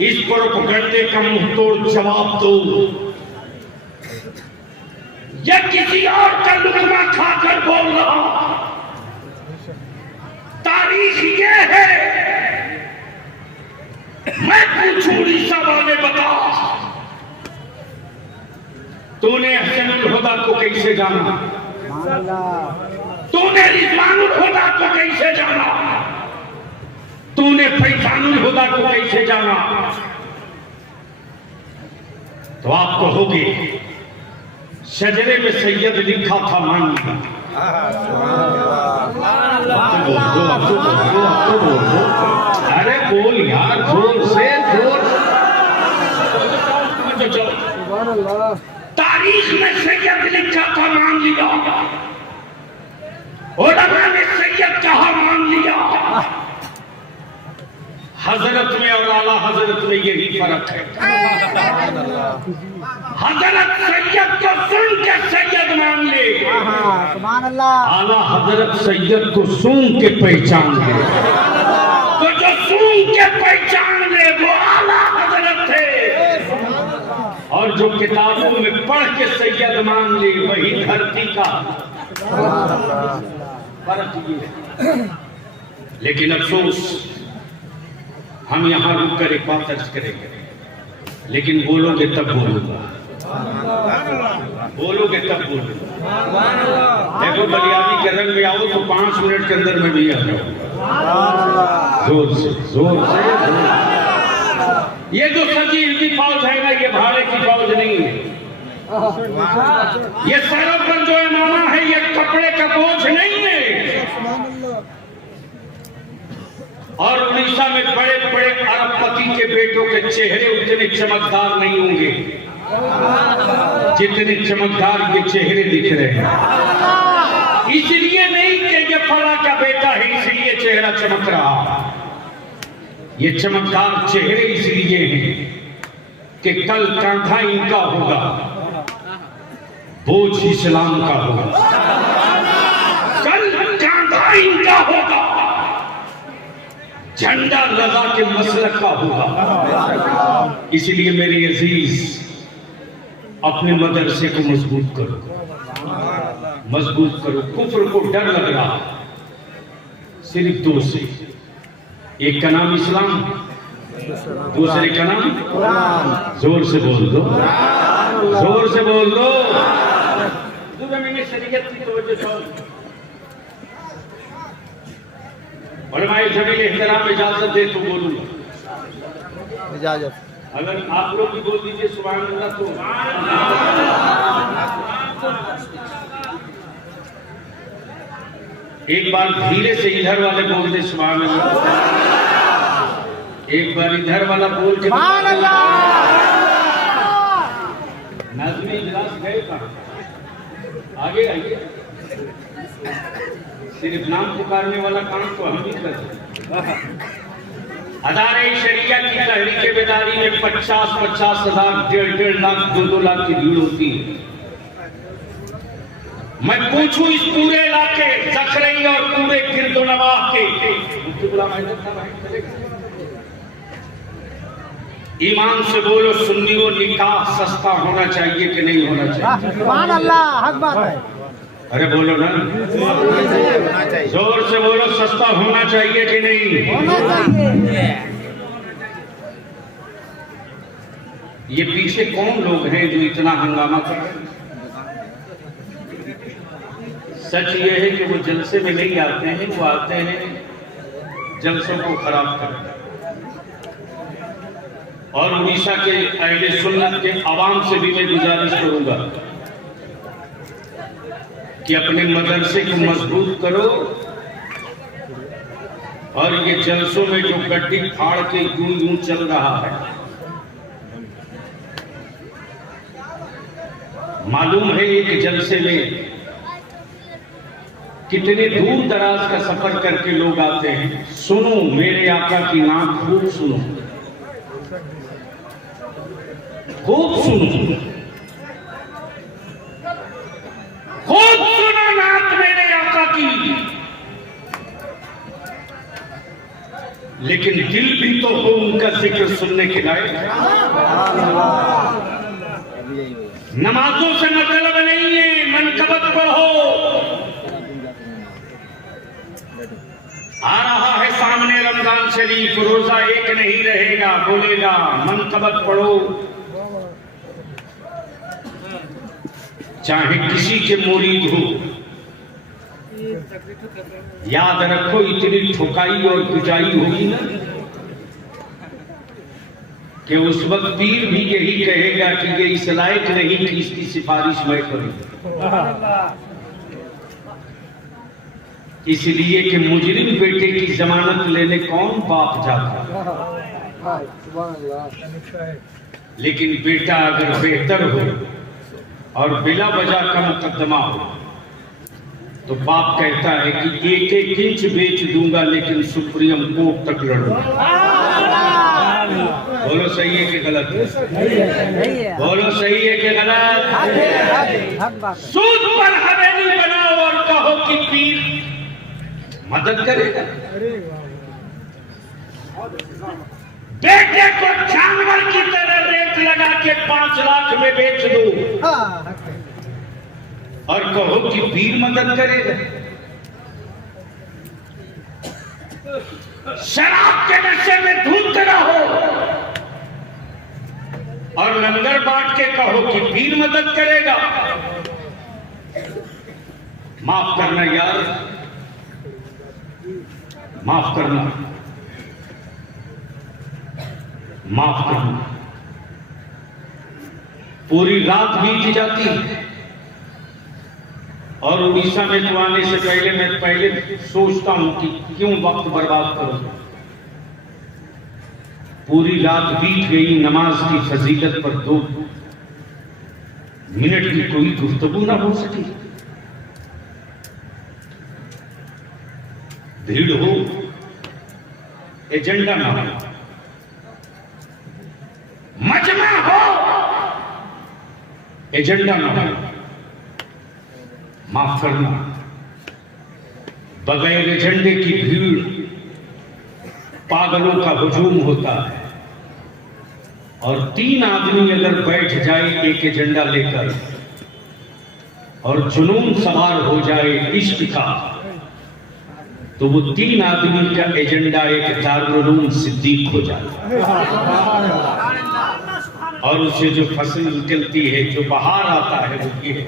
इस प्रोपेगेंडे का मुंहतोड़ जवाब दो, या किसी और का लुकमा खाकर बोल रहा। तारीख ये है, मैं पूछूं उड़ीसा वाले बता, तूने हसनुल हुदा को कैसे जाना? तूने रिजवानुल हुदा को कैसे जाना? तूने फैजानुल हुदा को कैसे जाना? तो आप कहोगे शजरे में सैयद लिखा था मान लिया। अरे बोल यार, जोर से जोर। तारीख में सैयद लिखा था मान लिया, उलमा ने सैयद कहा मान लिया। हजरत में और आला हजरत में यही फर्क है। हजरत सैयद को सुन के सैयद मान ले, सुभान अल्लाह, आला हजरत सैयद को सुन के पहचान ले। तो जो सुन के पहचान ले वो आला हजरत है, और जो किताबों में पढ़ के सैयद मान ले वही धरती का फर्क ये है। लेकिन अफसोस हम यहाँ रुक कर एक बात अर्ज करेंगे, लेकिन बोलोगे तब बोलूंगा, बोलोगे तब बोलूंगा। देखो बलियादी के रंग में आओ तो 5 मिनट के अंदर में भी आ जाऊंगा। जोर से जोर से। ये जो सजी इनकी फौज है ना, ये भाड़े की फौज नहीं है। ये सरों पर जो इमामा है ये कपड़े का बोझ नहीं है। और उड़ीसा में बड़े बड़े अरबपति के बेटों के चेहरे उतने चमकदार नहीं होंगे। जितने चमकदार ये चेहरे दिख रहे हैं, इसलिए नहीं कि ये फला का बेटा है इसलिए चेहरा चमक रहा। ये चमकदार चेहरे इसलिए हैं कि कल कांधा इनका होगा, बोझ इस्लाम का होगा। कल कांधा इनका होगा, झंडा लगा के मसलक का होगा। इसलिए मेरे अजीज, अपने मदरसे को मजबूत करो, मजबूत करो। कुफ्र को डर लग रहा सिर्फ दो से, एक का नाम इस्लाम, दूसरे का नाम कुरान। जोर से बोल दो, जोर से बोल दो। शरीयत की तवज्जो और मैं सभी एहतराम इजाजत दे तो बोलूंगा। इजाजत अगर आप लोग भी बोल दीजिए सुभान अल्लाह तो एक बार धीरे से इधर वाले बोल दे सुभान अल्लाह, एक बार इधर वाला बोल के सुभान अल्लाह। नाज़मीन इजलास गए कहाँ? आगे आइए। सिर्फ नाम पुकारने वाला काम तो हम ही करते। अदारे शरिया की तहरीक बेदारी में 50-50 हजार, 1.5 लाख, 2-2 लाख की भीड़ होती है। मैं पूछूं इस पूरे इलाके जखरई और पूरे गिरदोनवाह के ईमान से बोलो, सुन्नियों निकाह सस्ता होना चाहिए कि नहीं होना चाहिए? सुभान अल्लाह, हक बात है। अरे बोलो ना, जोर से बोलो, सस्ता होना चाहिए कि नहीं? होना चाहिए। ये पीछे कौन लोग हैं जो इतना हंगामा कर रहे हैं? सच ये है कि वो जलसे में नहीं आते हैं, वो आते हैं जलसों को खराब करने। और उड़ीसा के अहले सुन्नत के अवाम से भी मैं गुजारिश करूंगा कि अपने मदरसे को मजबूत करो और ये जलसों में जो गड्डी फाड़ के यूं चल रहा है, मालूम है एक जलसे में कितने दूर दराज का सफर करके लोग आते हैं। सुनो मेरे आका की नाम, खूब सुनो, खूब सुनो, खूब सुनो नात मेरे आका की। लेकिन दिल भी तो हो उनका जिक्र सुनने के लायक। नमाजों से मतलब नहीं है, मनकबत पढ़ो। आ रहा है सामने रमजान शरीफ, रोजा एक नहीं रहेगा, बोलेगा मनकबत पढ़ो। चाहे किसी के मुरीद हो, याद रखो इतनी ठुकाई और पिटाई होगी ना कि उस वक्त पीर भी यही कहेगा कि ये इस लायक नहीं कि इसकी सिफारिश मैं करूं। इसलिए कि मुजरिम बेटे की जमानत लेने कौन बाप जाता, लेकिन बेटा अगर बेहतर हो और बिला वजह का मुकदमा हो तो बाप कहता है कि 1-1 इंच बेच दूंगा लेकिन सुप्रीम कोर्ट तक लड़ूंगा। बोलो सही है कि गलत है? बोलो सही है कि गलत? सूद पर हवेली बनाओ और कहो कि पीर मदद करेगा। बेटे को जानवर की तरह रेट लगा के 5 लाख में बेच दो और कहो कि पीर मदद करेगा। शराब के नशे में धूत रहो और लंगर बांट के कहो कि पीर मदद करेगा। माफ करना यार, माफ करना, माफ करना। पूरी रात बीत जाती है और उड़ीसा में तो आने से पहले मैं पहले सोचता हूं कि क्यों वक्त बर्बाद करूं। पूरी रात बीत गई, नमाज की फजीलत पर मिनट की कोई गुफ्तगू ना हो सके, भीड़ हो, एजेंडा ना हो, मजमा हो, एजेंडा ना हो। माफ करना, बगैर एजेंडे की भीड़ पागलों का हुजूम होता है। और 3 आदमी अगर बैठ जाए एक एजेंडा लेकर और जुनून सवार हो जाए इश्क का, तो वो 3 आदमी का एजेंडा एक दारुल सिद्दीक हो जाता है। और उससे जो फसल निकलती है, जो बाहर आता है, वो ये है।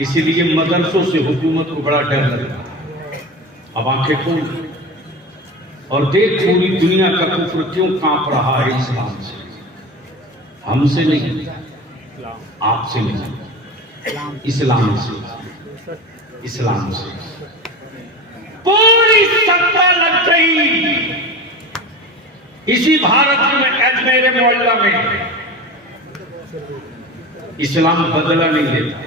इसीलिए मदरसों से हुकूमत को बड़ा डर लगता है। अब आंखें खोल और देख, पूरी दुनिया का कुफ्र क्यों कांप रहा है इस्लाम से। हमसे नहीं, आपसे नहीं, इस्लाम से, इस्लाम से पूरी सत्ता लग गई इसी भारत में, अजमेर मोहल्ला में। इस्लाम बदला नहीं देता,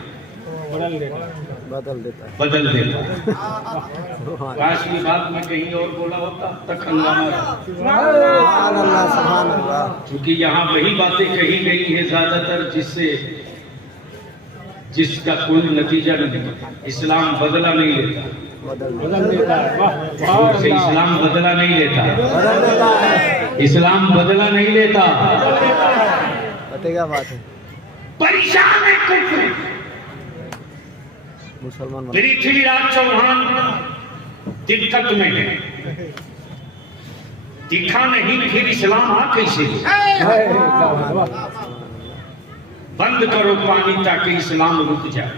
बदल देता। काश की बात में कहीं और बोला होता तक हंगामा। क्योंकि यहाँ वही बातें कही गई है ज्यादातर जिसका कोई नतीजा नहीं। इस्लाम बदला नहीं लेता, इस्लाम बदला नहीं लेता, इस्लाम बदला नहीं लेता। बात है, परेशान है कुफ्र। मुसलमान पृथ्वीराज चौहान दिक्कत में है, दिखा नहीं, फिर इस्लाम आ कैसे? बंद करो पानी ताकि इस्लाम रुक जाए,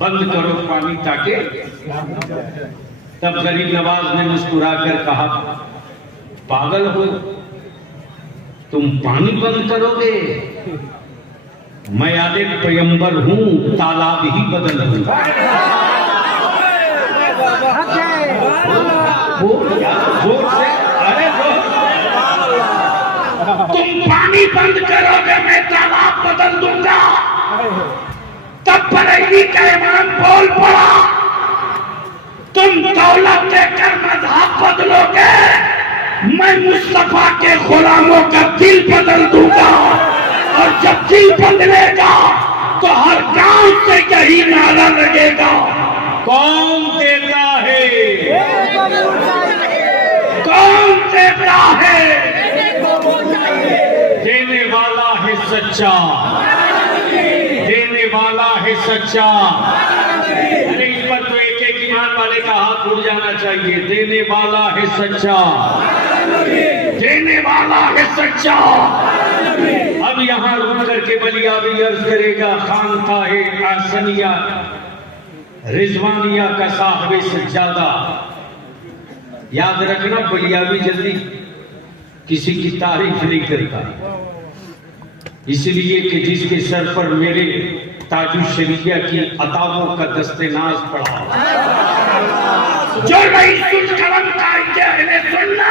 बंद करो पानी ताकि। तब गरीब नवाज ने मुस्कुरा कर कहा, पागल हो तुम, पानी बंद करोगे? मैं आले पैगंबर हूं, तालाब ही बदल दूंगा। जोर से, अरे तुम पानी बंद करोगे, मैं तालाब बदल दूंगा। तब बरेली का इमाम बोल पड़ा, तुम दौलत देकर मजहब बदलोगे, मैं मुस्तफा के गुलामों का दिल बदल दूंगा। और जब दिल बदलेगा तो हर गांव से यही नारा लगेगा, कौन देता है, कौन देता है? देने वाला है सच्चा, देने वाला है सच्चा। अरे इस पर तो एक एक ईमान वाले का हाथ उड़ जाना चाहिए। देने वाला है सच्चा, देने वाला है सच्चा। अब यहाँ रुक करके बलिया भी अर्ज करेगा, खानकाहे आसनिया रिजवानिया का साहिब सज्जादा। याद रखना, बलिया भी जल्दी किसी की तारीफ नहीं करता, इसलिए कि जिसके सर पर मेरे ताजु शरीया की अताबों का दस्तेनाज पड़ा, जो नहीं सुन कलम का सुनना,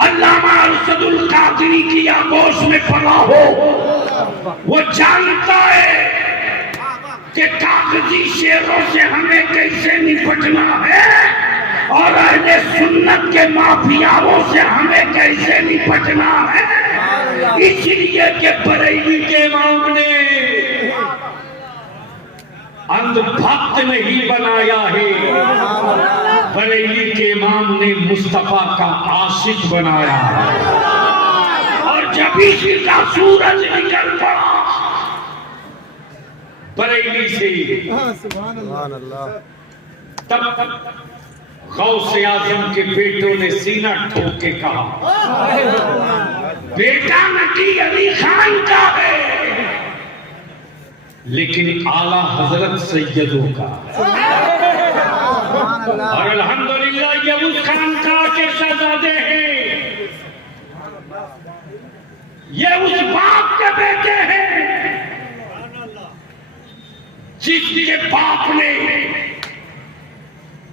अल्लामा अरशदुल कादरी की आगोश में पड़ा हो, वो जानता है कि कागजी शेरों से हमें कैसे निपटना है और अहले सुन्नत के माफियाओं से हमें कैसे निपटना है। इसलिए कि बरेली के इमाम ने अंधभक्त नहीं बनाया है, बरेली के इमाम ने मुस्तफा का आशिक बनाया है। और जब इसी का सूरज निकल पड़ा बरेली से, तब गौसे आजम के बेटों ने सीना ठोक के कहा, बेटा नकी अली खान का है, लेकिन आला हजरत सैयदों का। और अल्हम्दुलिल्लाह ये उस खानका के शहजादे हैं, ये उस बाप के बेटे हैं जिसके बाप ने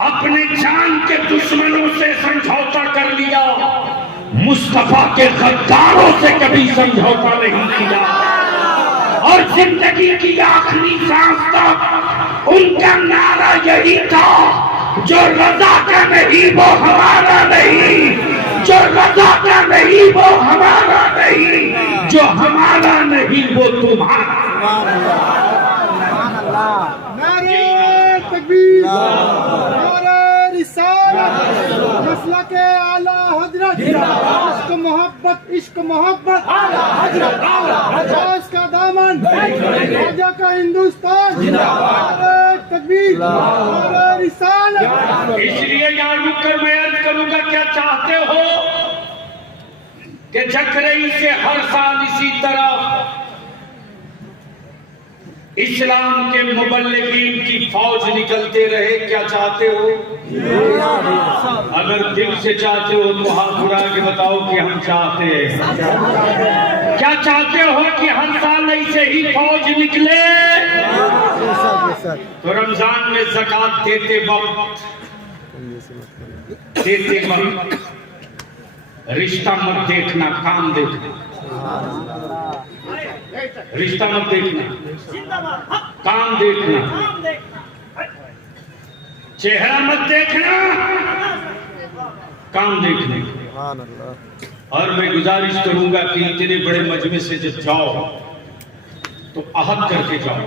अपने जान के दुश्मनों से समझौता कर लिया मुस्तफा के गद्दारों से कभी समझौता नहीं किया और जिंदगी की आखिरी सांस तक उनका नारा यही था, जो रजा का नहीं वो हमारा नहीं, जो रजा का नहीं वो हमारा नहीं, जो हमारा नहीं वो तुम्हारा। नारे तकबीर, नारे रिसालत, मसला के आला हजरत, इश्क मोहब्बत, इश्क मोहब्बत, का दामन, राजा का हिंदुस्तान, नारे तकबीर, नारे रिसालत। इसलिए यहाँ रुक कर मैं अर्ज करूंगा, क्या चाहते हो कि झकरई से हर साल इसी तरह इस्लाम के मुबल्लिगीन की फौज निकलते रहे? क्या चाहते हो? अगर दिल से चाहते हो तो हाथ उठा के बताओ कि हम चाहते हैं। क्या चाहते हो कि हर साल ऐसे ही फौज निकले? तो रमजान में ज़कात देते वक्त रिश्ता मत देखना, काम देखना। रिश्ता मत देखना, जिंदाबाद, हक, काम देखना, काम देखना। चेहरा मत देखना, काम देखने। और मैं गुजारिश करूंगा कि इतने बड़े मजमे से जब जाओ तो अहद करके जाओ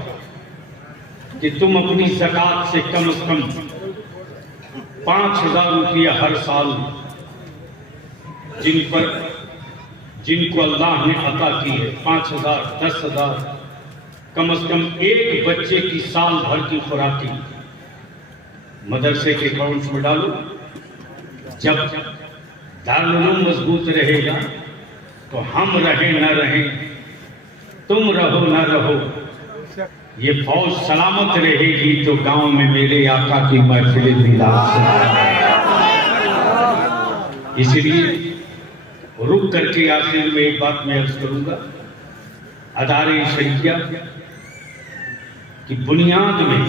कि तुम अपनी ज़कात से कम 5,000 रुपया हर साल जिनको अल्लाह ने अता की है, 5,000, 10,000, कम से कम एक बच्चे की साल भर की खुराकी मदरसे के अकाउंट में डालो। जब दारुल उलूम मजबूत रहेगा तो हम रहे न रहे, तुम रहो न रहो, ये फौज सलामत रहेगी तो गांव में मेरे आका की महफिलें मिला। इसलिए रुक करके आखिर में एक बात मैं अर्ज करूंगा, अदारे शरिया की बुनियाद में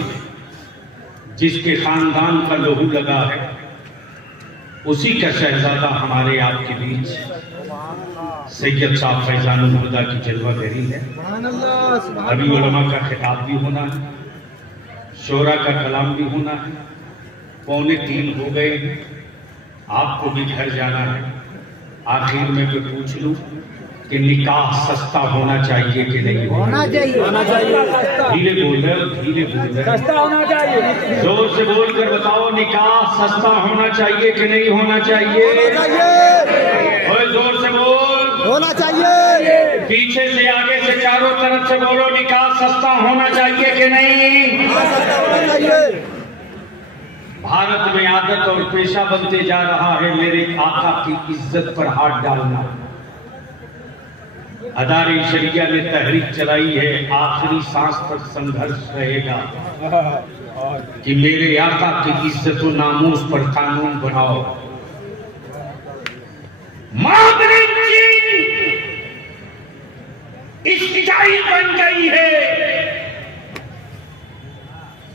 जिसके खानदान का लहू लगा है, उसी का शहजादा हमारे आपके बीच सैयद साहब फैजानुल हुदा की जलवागरी है। अभी उलमा का खिताब भी होना है, शोरा का कलाम भी होना है, 2:45 हो गए, आपको भी घर जाना है। आखिर में मैं पूछ लूं कि निकाह सस्ता होना चाहिए कि नहीं होना चाहिए? धीरे बोल रहे हो, धीरे बोल रहे हो, सस्ता होना चाहिए। जोर से बोल कर बताओ, निकाह सस्ता होना चाहिए कि नहीं होना चाहिए? और जोर से बोल, होना चाहिए। पीछे से आगे से चारों तरफ से बोलो, निकाह सस्ता होना चाहिए कि नहीं? भारत में आदत और पेशा बनते जा रहा है मेरे आका की इज्जत पर हाथ डालना। अदारे शरिया ने तहरीक चलाई है, आखिरी सांस तक संघर्ष रहेगा कि मेरे आका की इज्जत और नामूस पर कानून बनाओ। इस्तिजाई बन गई है।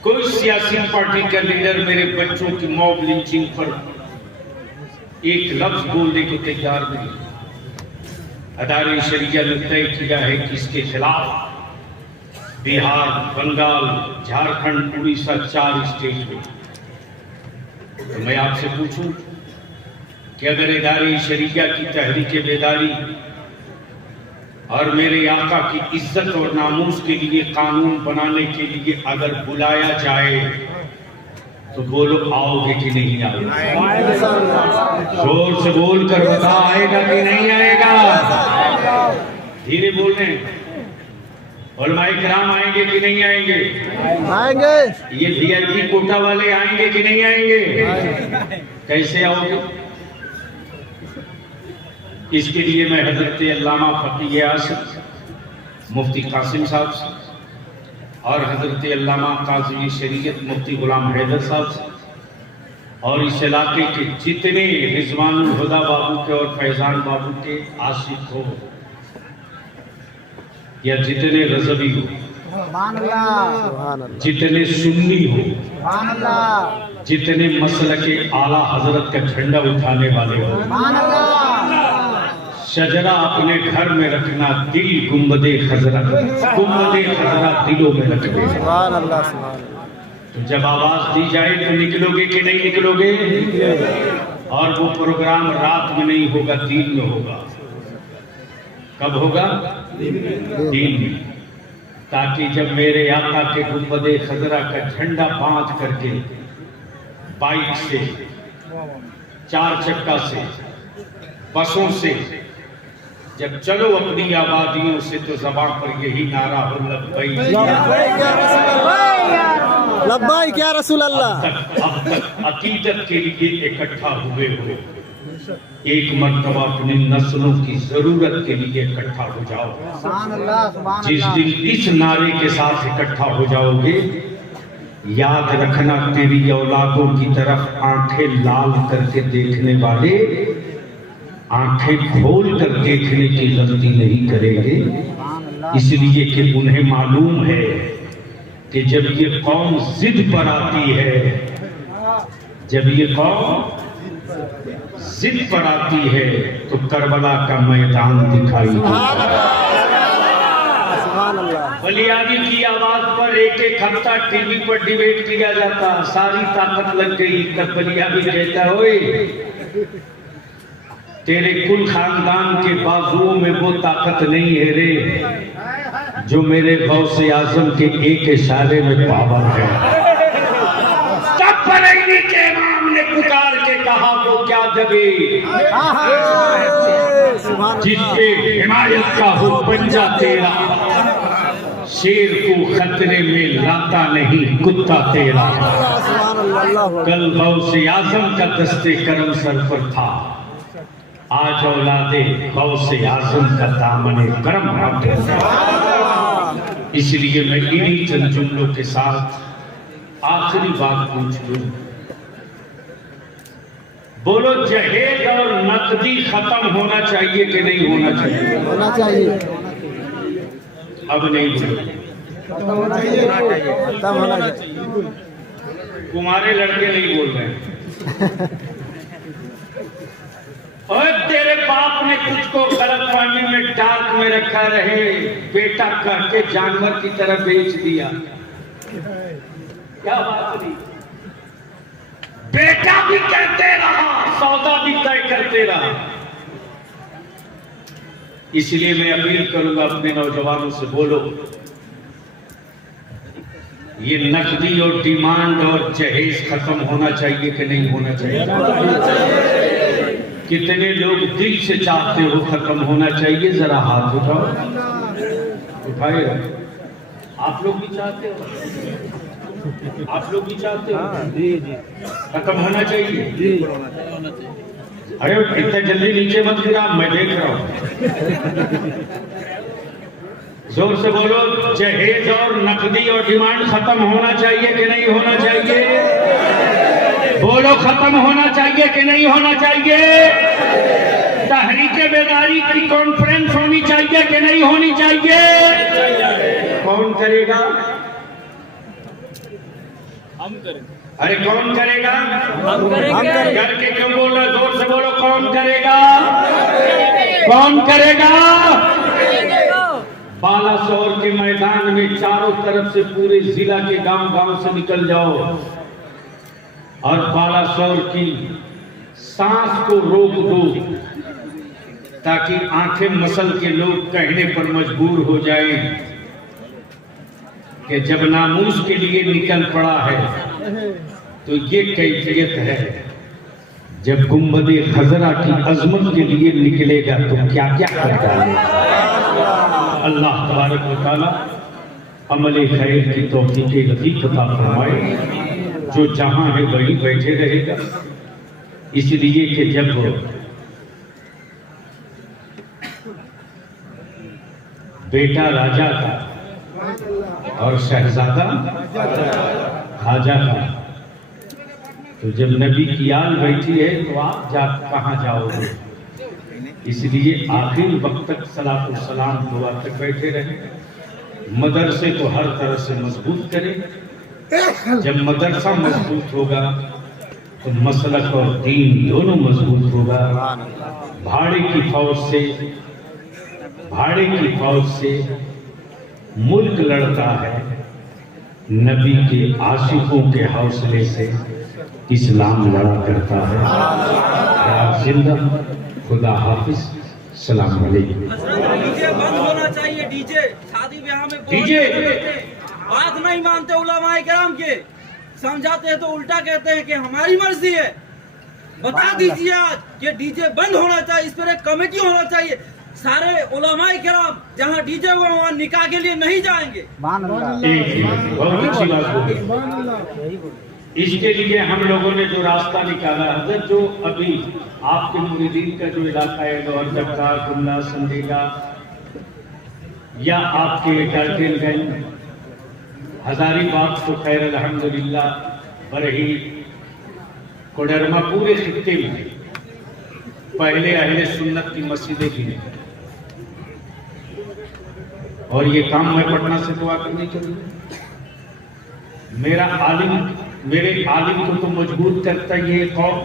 कोई सियासी पार्टी का लीडर मेरे बच्चों की मॉब लिंचिंग पर एक लफ्ज बोलने को तैयार नहीं। अदारे शरिया ने तय किया है कि इसके खिलाफ बिहार, बंगाल, झारखंड, उड़ीसा 4 स्टेट में। तो मैं आपसे पूछूं कि अगर अदारे शरिया की तहरीक बेदारी और मेरे आका की इज्जत और नामूस के लिए कानून बनाने के लिए अगर बुलाया जाए तो बोलो, आओगे कि नहीं आओगे? जोर से बोल कर बता, आएगा कि नहीं आएगा? धीरे बोल रहे हैं। उलमाए किराम आएंगे कि नहीं आएंगे? आएंगे। ये VIP कोटा वाले आएंगे कि नहीं आएंगे? कैसे आओगे? इसके लिए मैं हजरत अल्लामा फकीह आसिफ मुफ्ती कासिम साहब से और हजरत अल्लामा काज़ी शरीयत मुफ्ती गुलाम हैदर साहब से और इस इलाके के जितने रिजवानुल हुदा बाबू के और फैजान बाबू के आशिक हो या जितने रज़वी हो, जितने सुन्नी हो, जितने मसलक के आला हजरत का झंडा उठाने वाले हो, शजरा अपने घर में रखना, दिल गुंबदे खजरा दिलों में रखना। सुभान अल्लाह, सुभान अल्लाह। तो जब आवाज दी जाए तो निकलोगे कि नहीं निकलोगे? और वो प्रोग्राम रात में नहीं होगा, दिन में होगा। कब होगा? दिन में। ताकि जब मेरे आका के गुंबदे खजरा का झंडा बांध करके बाइक से, 4 चक्का से, बसों से जब चलो अपनी आबादियों से, तो ज़बान पर यही नारा हो, लब्बैक लब्बैक या रसूल अल्लाह। अब तक अकीदत के लिए इकट्ठा हुए हो, एक मर्तबा अपनी नस्लों की जरूरत के लिए इकट्ठा हो जाओ। सुभान अल्लाह, सुभान जिस दिन इस नारे के साथ इकट्ठा हो जाओगे, याद रखना तेरी औलादों की तरफ आंखें लाल करके देखने वाले आंखें खोल कर देखने की गलती नहीं करेंगे। इसलिए कि उन्हें मालूम है कि जब ये कौम जिद पर आती है, जब ये कौम जिद पर आती है, तो करबला का मैदान दिखाई देता। सुभान अल्लाह। बलियादी की आवाज पर एक एक हफ्ता टीवी पर डिबेट किया जाता, सारी ताकत लग गई। तब बलियादी कहता, ओए तेरे कुल खानदान के बाजुओं में वो ताकत नहीं है रे जो मेरे गौसे आजम के एक इशारे में पावर है। तब बरेली के इमाम ने पुकार के कहा, वो क्या जबे जिसके हिमायत का हो पंजा तेरा, शेर को खतरे में लाता नहीं कुत्ता तेरा। कल गौसे आजम का दस्ते करम सर पर था, आज औलादे गौसे आजम का दामने करम हाथ है। इसलिए मैं इन्हीं चंद जुमलों के साथ आखिरी बात पूछ लूं। बोलो, जहेज और नकदी खत्म होना चाहिए कि नहीं होना चाहिए? होना चाहिए। अब नहीं बोलो, होना चाहिए, होना चाहिए। तुम्हारे लड़के नहीं बोल रहे। और तेरे बाप ने कुछ को गलतफहमी में डाक में रखा रहे, बेटा करके जानवर की तरह बेच दिया। क्या बात नहीं, बेटा भी करते रहा, सौदा भी तय करते रहा। इसलिए मैं अपील करूंगा अपने नौजवानों से, बोलो ये नकदी और डिमांड और जहेज खत्म होना चाहिए कि नहीं होना चाहिए? कितने लोग दिल से चाहते हो खत्म होना चाहिए? जरा हाथ उठाओ, उठाए। आप लोग भी चाहते हो? आप लोग भी चाहते हो? जी जी, खत्म होना चाहिए जी। अरे इतना जल्दी नीचे मत गिरा, मैं देख रहा हूं। जोर से बोलो, जहेज और नकदी और डिमांड खत्म होना चाहिए कि नहीं होना चाहिए? बोलो, खत्म होना चाहिए कि नहीं होना चाहिए? तहरीके बेदारी की कॉन्फ्रेंस होनी चाहिए कि नहीं होनी चाहिए? कौन करेगा? हम करेंगे। अरे कौन करेगा? हम करेंगे। करके क्यों बोल रहे? जोर से बोलो, कौन करेगा? कौन करेगा? बालासोर के मैदान में चारों तरफ से पूरे जिला के गांव-गांव से निकल जाओ और बालासोर की सांस को रोक दो, ताकि आंखें मसल के लोग कहने पर मजबूर हो जाएं कि जब नामूस के लिए निकल पड़ा है तो ये कैफियत है, जब गुंबदे खजरा की अजमत के लिए निकलेगा तो क्या क्या करता है। अल्लाह तबारक व तआला अमले खैर की तौफीक लतीफ अता फरमाए। जो जहां है वही बैठे रहेगा, इसलिए कि जब बेटा राजा था और शहजादा खाजा था, तो जब नबी की आल बैठी है तो आप कहाँ जाओगे? इसलिए आखिर वक्त तक सलातो सलाम दुआ तक बैठे रहे। मदरसे को हर तरह से मजबूत करें। जब मदरसा मजबूत होगा तो मसलक और दीन दोनों मजबूत होगा। भाड़े की फौज से मुल्क लड़ता है, नबी के आशिकों के हौसले से इस्लाम लड़ा करता है। यार जिंदा, खुदा हाफिज, सलाम अलैकुम। डीजे बंद होना चाहिए। डीजे शादी ब्याह में डीजे बात नहीं मानते उलमाए किराम के, समझाते हैं तो उल्टा कहते हैं कि हमारी मर्जी है। बता दीजिए आज कि डीजे बंद होना चाहिए, इस पर एक कमेटी होना चाहिए। सारे उलमाए किराम जहाँ डीजे हुआ वहाँ निकाह के लिए नहीं जाएंगे। बहुत अच्छी बात बोली। इसके लिए हम लोगों ने जो रास्ता निकाला है, जो अभी आपके मुरीदीन का जो इलाका है, गौर जब्बार, गुमला, संदेगा या आपके डाल्टनगंज, हजारीबाग, तो खैर अल्हम्दुलिल्लाह, बरही, कोडरमा, पूरे खित्ते में पहले अहले सुन्नत की मस्जिदें भी हैं। और ये काम मैं पटना से तो आकर नहीं करूँ। मेरे आलिम को तो मजबूत करता ये कौम।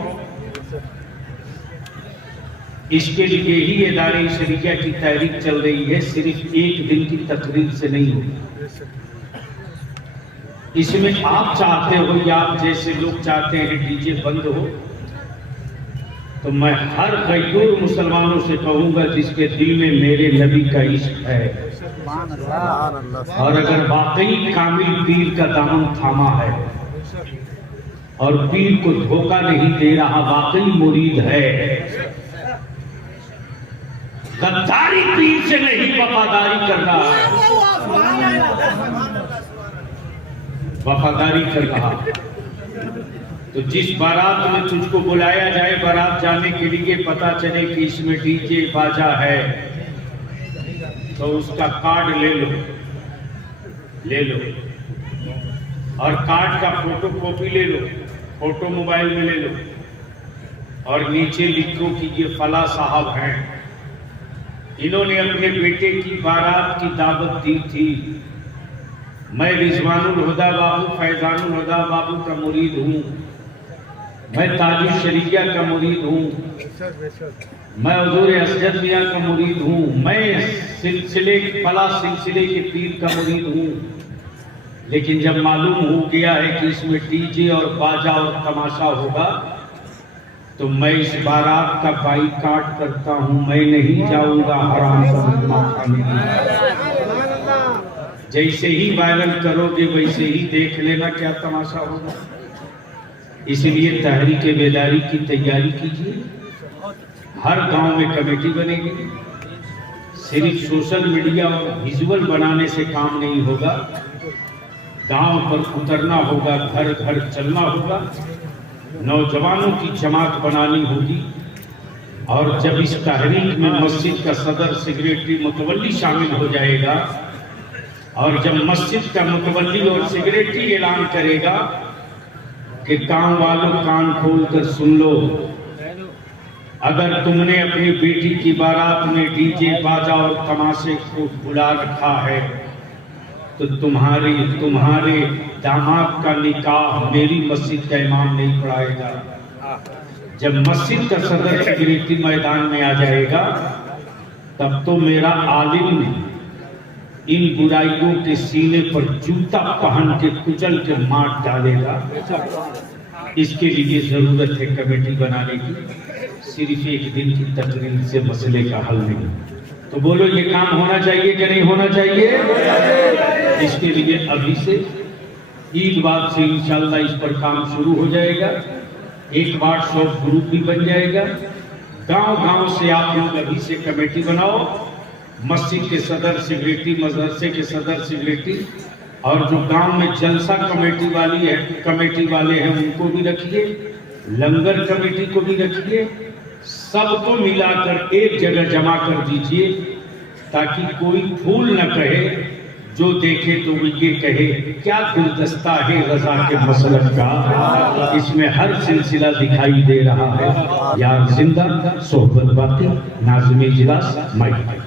इसके लिए ही इदारे शरीया की तहरीक चल रही है, सिर्फ एक दिन की तकरीर से नहीं होगी। इसमें आप चाहते हो या आप जैसे लोग चाहते हैं डीजे बंद हो, तो मैं हर गैर मुसलमानों से कहूंगा जिसके दिल में मेरे नबी का इश्क है, और अगर वाकई कामिल पीर का दामन थामा है और पीर को धोखा नहीं दे रहा, वाकई मुरीद है, गद्दारी पीर से नहीं वफादारी कर रहा है, वफादारी कर रहा, तो जिस बारात में तुझको बुलाया जाए, बारात जाने के लिए पता चले कि इसमें डीजे बाजा है, तो उसका कार्ड ले लो और कार्ड का फोटो कॉपी ले लो, फोटो मोबाइल में ले लो और नीचे लिखो कि ये फला साहब हैं, इन्होंने अपने बेटे की बारात की दावत दी थी, मैं रिजवानुल हुदा बाबू, फैजानुल हुदा बाबू का मुरीद हूँ, मैं ताजुल शरीया का मुरीद हूँ, मैं हुजूर असजद मियां का मुरीद हूँ, मैं फला सिलसिले के पीर का मुरीद हूँ। लेकिन जब मालूम हो गया है कि इसमें डीजे और बाजा और तमाशा होगा, तो मैं इस बारात का बाइकाट करता हूँ, मैं नहीं जाऊंगा हराम का लुत्मा खाने के लिए। जैसे ही वायरल करोगे वैसे ही देख लेना क्या तमाशा होगा। इसलिए तहरीक बेदारी की तैयारी कीजिए। हर गांव में कमेटी बनेगी। सिर्फ सोशल मीडिया और विजुअल बनाने से काम नहीं होगा, गांव पर उतरना होगा, घर घर चलना होगा, नौजवानों की जमात बनानी होगी। और जब इस तहरीक में मस्जिद का सदर, सेक्रेटरी, मुतवल्ली शामिल हो जाएगा, और जब मस्जिद का मुतवल्ली और सेक्रेटरी ऐलान करेगा कि गांव वालों कान खोल कर सुन लो, अगर तुमने अपनी बेटी की बारात में डीजे बाजा और तमाशे को बुला रखा है, तो तुम्हारे दामाद का निकाह मेरी मस्जिद का इमाम नहीं पढ़ाएगा। जब मस्जिद का सदर सेक्रेटरी मैदान में आ जाएगा, तब तो मेरा आलिम इन बुराइयों के सीने पर जूता पहन के कुचल के मार डालेगा। इसके लिए जरूरत है कमेटी बनाने की, सिर्फ एक दिन की तकरीर से मसले का हल नहीं। तो बोलो, ये काम होना चाहिए कि नहीं होना चाहिए? इसके लिए अभी से ईद बाद से इंशाल्लाह इस पर काम शुरू हो जाएगा। एक व्हाट्सएप ग्रुप भी बन जाएगा। गांव-गांव से आप लोग अभी से कमेटी बनाओ। मस्जिद के सदर सेक्रेटरी, मदरसे के सदर सेक्रेटरी, और जो गांव में जलसा कमेटी वाले हैं उनको भी रखिए, लंगर कमेटी को भी रखिए, सबको मिलाकर एक जगह जमा कर दीजिए, ताकि कोई भूल न कहे, जो देखे तो वो ये कहे क्या गुलदस्ता है रजा के मसलक का, इसमें हर सिलसिला दिखाई दे रहा है। यार जिंदा, सोहबत बाकी, नाज़िम इजलास, माइक।